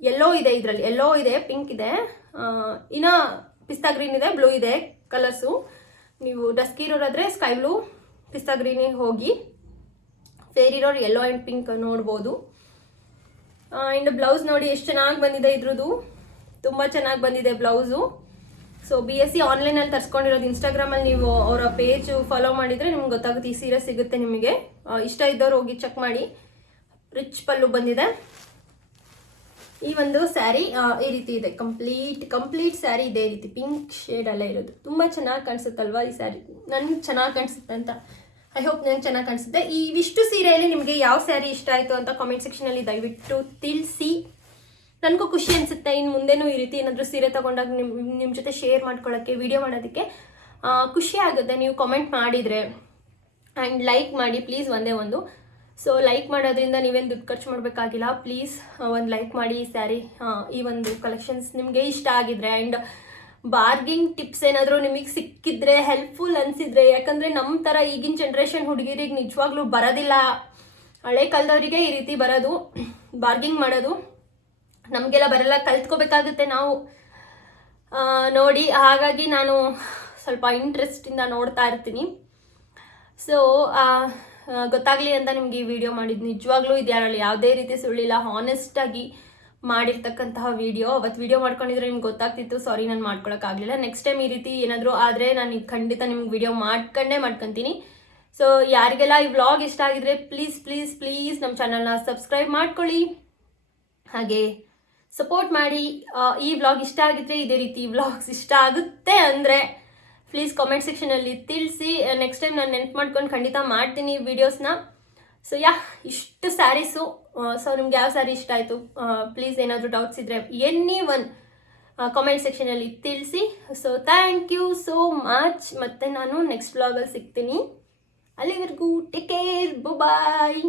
ಎಲ್ಲೋ ಇದೆ ಇದರಲ್ಲಿ. ಎಲ್ಲೋ ಇದೆ ಪಿಂಕ್ ಇದೆ. ಇನ್ನು ಇನ್ನ ಪಿಸ್ತಾ ಗ್ರೀನ್ ಇದೆ ಬ್ಲೂ ಇದೆ ಕಲರ್ಸು ನೀವು ಡಸ್ಕ್ ಇರೋರಾದರೆ ಸ್ಕೈ ಬ್ಲೂ ಪಿಸ್ತಾ ಗ್ರೀನಿಗೆ ಹೋಗಿ. ಫೇರ್ ಇರೋರು ಎಲ್ಲೋ ಆ್ಯಂಡ್ ಪಿಂಕ್ ನೋಡ್ಬೋದು. ಆ್ಯಂಡ್ ಬ್ಲೌಸ್ ನೋಡಿ ಎಷ್ಟು ಚೆನ್ನಾಗಿ ಬಂದಿದೆ ಇದ್ರದ್ದು ತುಂಬ ಚೆನ್ನಾಗಿ ಬಂದಿದೆ blouse so B S C ಆನ್ಲೈನಲ್ಲಿ ತರಿಸ್ಕೊಂಡಿರೋದು. ಇನ್ಸ್ಟಾಗ್ರಾಮಲ್ಲಿ ನೀವು ಅವರ ಪೇಜು ಫಾಲೋ ಮಾಡಿದರೆ ನಿಮ್ಗೆ ಗೊತ್ತಾಗುತ್ತೆ, ಈ ಸೀರೆ ಸಿಗುತ್ತೆ ನಿಮಗೆ. ಇಷ್ಟ ಇದ್ದವ್ರು ಹೋಗಿ ಚೆಕ್ ಮಾಡಿ. ರಿಚ್ ಪಲ್ಲು ಬಂದಿದೆ. ಈ ಒಂದು ಸ್ಯಾರಿ ಈ ರೀತಿ ಇದೆ. ಕಂಪ್ಲೀಟ್ ಕಂಪ್ಲೀಟ್ ಸ್ಯಾರಿ ಇದೇ ರೀತಿ. ಪಿಂಕ್ ಶೇಡ್ ಅಲ್ಲೇ ಇರೋದು. ತುಂಬ ಚೆನ್ನಾಗಿ ಕಾಣಿಸುತ್ತಲ್ವಾ ಈ ಸ್ಯಾರಿ? ನನಗೆ ಚೆನ್ನಾಗಿ ಕಾಣಿಸುತ್ತೆ ಅಂತ. ಐ ಹೋಪ್ ನನಗೆ ಚೆನ್ನಾಗಿ ಕಾಣಿಸುತ್ತೆ. ಈ ಇವಿಷ್ಟು ಸೀರೆಯಲ್ಲಿ ನಿಮಗೆ ಯಾವ ಸ್ಯಾರಿ ಇಷ್ಟ ಆಯಿತು ಅಂತ ಕಾಮೆಂಟ್ ಸೆಕ್ಷನಲ್ಲಿ ದಯವಿಟ್ಟು ತಿಳಿಸಿ. ನನಗೂ ಖುಷಿ ಅನಿಸುತ್ತೆ. ಇನ್ನು ಮುಂದೆನೂ ಈ ರೀತಿ ಏನಾದರೂ ಸೀರೆ ತೊಗೊಂಡಾಗ ನಿಮ್ಮ ನಿಮ್ಮ ಜೊತೆ ಶೇರ್ ಮಾಡ್ಕೊಳ್ಳೋಕ್ಕೆ ವಿಡಿಯೋ ಮಾಡೋದಕ್ಕೆ. ಖುಷಿ ಆಗುತ್ತೆ. ನೀವು ಕಾಮೆಂಟ್ ಮಾಡಿದರೆ. ಆ್ಯಂಡ್ ಲೈಕ್ ಮಾಡಿ ಪ್ಲೀಸ್ ಒಂದೇ ಒಂದು. ಸೊ ಲೈಕ್ ಮಾಡೋದ್ರಿಂದ ನೀವೇನು ದುಡ್ಡು ಖರ್ಚು ಮಾಡಬೇಕಾಗಿಲ್ಲ. ಪ್ಲೀಸ್ ಒಂದು ಲೈಕ್ ಮಾಡಿ ಈ ಸ್ಯಾರಿ ಈ ಒಂದು ಕಲೆಕ್ಷನ್ಸ್ ನಿಮಗೆ ಇಷ್ಟ ಆಗಿದ್ರೆ ಆ್ಯಂಡ್ ಬಾರ್ಗಿಂಗ್ ಟಿಪ್ಸ್ ಏನಾದರೂ ನಿಮಗೆ ಸಿಕ್ಕಿದ್ರೆ ಹೆಲ್ಪ್ಫುಲ್ ಅನಿಸಿದ್ರೆ, ಯಾಕಂದರೆ ನಮ್ಮ ಥರ ಈಗಿನ ಜನ್ರೇಷನ್ ಹುಡುಗಿರಿಗೆ ನಿಜವಾಗ್ಲೂ ಬರೋದಿಲ್ಲ. ಹಳೆ ಕಾಲದವರಿಗೆ ಈ ರೀತಿ ಬರೋದು ಬಾರ್ಗಿಂಗ್ ಮಾಡೋದು. ನಮಗೆಲ್ಲ ಬರಲ್ಲ, ಕಲ್ತ್ಕೋಬೇಕಾಗುತ್ತೆ ನಾವು. ನೋಡಿ, ಹಾಗಾಗಿ ನಾನು ಸ್ವಲ್ಪ ಇಂಟ್ರೆಸ್ಟಿಂದ ನೋಡ್ತಾ ಇರ್ತೀನಿ. ಸೊ ಗೊತ್ತಾಗಲಿ ಅಂತ ನಿಮ್ಗೆ ಈ ವಿಡಿಯೋ ಮಾಡಿದ್ದು. ನಿಜವಾಗ್ಲೂ ಇದು ಯಾರಲ್ಲಿ ಯಾವುದೇ ರೀತಿ ಸುಳ್ಳಿಲ್ಲ. ಹಾನೆಸ್ಟಾಗಿ ಮಾಡಿರ್ತಕ್ಕಂತಹ ವಿಡಿಯೋ ಅವತ್ತು ವಿಡಿಯೋ ಮಾಡ್ಕೊಂಡಿದ್ರೆ ನಿಮ್ಗೆ ಗೊತ್ತಾಗ್ತಿತ್ತು. ಸಾರಿ ನಾನು ಮಾಡ್ಕೊಳಕ್ಕಾಗಲಿಲ್ಲ ನೆಕ್ಸ್ಟ್ ಟೈಮ್ ಈ ರೀತಿ ಏನಾದರೂ ಆದರೆ ನಾನು ಖಂಡಿತ ನಿಮ್ಗೆ ವಿಡಿಯೋ ಮಾಡ್ಕೊಂಡೇ ಮಾಡ್ಕೊತೀನಿ. ಸೊ ಯಾರಿಗೆಲ್ಲ ಈ ವ್ಲಾಗ್ ಇಷ್ಟ ಆಗಿದ್ರೆ ಪ್ಲೀಸ್ ಪ್ಲೀಸ್ ಪ್ಲೀಸ್ ನಮ್ಮ ಚಾನಲ್ನ ಸಬ್ಸ್ಕ್ರೈಬ್ ಮಾಡ್ಕೊಳ್ಳಿ. ಹಾಗೆ ಸಪೋರ್ಟ್ ಮಾಡಿ. ಈ ವ್ಲಾಗ್ ಇಷ್ಟ ಆಗಿದ್ರೆ ಇದೇ ರೀತಿ ವ್ಲಾಗ್ಸ್ ಇಷ್ಟ ಆಗುತ್ತೆ ಅಂದರೆ ಪ್ಲೀಸ್ ಕಾಮೆಂಟ್ ಸೆಕ್ಷನಲ್ಲಿ ತಿಳಿಸಿ. ನೆಕ್ಸ್ಟ್ ಟೈಮ್ ನಾನು ನೆನ್ಪು ಮಾಡ್ಕೊಂಡು ಖಂಡಿತ ಮಾಡ್ತೀನಿ ವೀಡಿಯೋಸ್ನ ಸೊ ಯಾ ಇಷ್ಟು ಸ್ಯಾರೀಸು ಸೊ ನಿಮ್ಗೆ ಯಾವ ಸ್ಯಾರಿ ಇಷ್ಟ ಆಯಿತು? ಪ್ಲೀಸ್ ಏನಾದರೂ ಡೌಟ್ಸ್ ಇದ್ದರೆ ಎನಿ ಒನ್ ಕಾಮೆಂಟ್ ಸೆಕ್ಷನಲ್ಲಿ ತಿಳಿಸಿ. So thank you so much ಮತ್ತು ನಾನು ನೆಕ್ಸ್ಟ್ ಬ್ಲಾಗಲ್ಲಿ ಸಿಗ್ತೀನಿ. ಅಲ್ಲಿವರೆಗೂ ಟೇಕ್ ಕೇರ್ ಬಾಯ್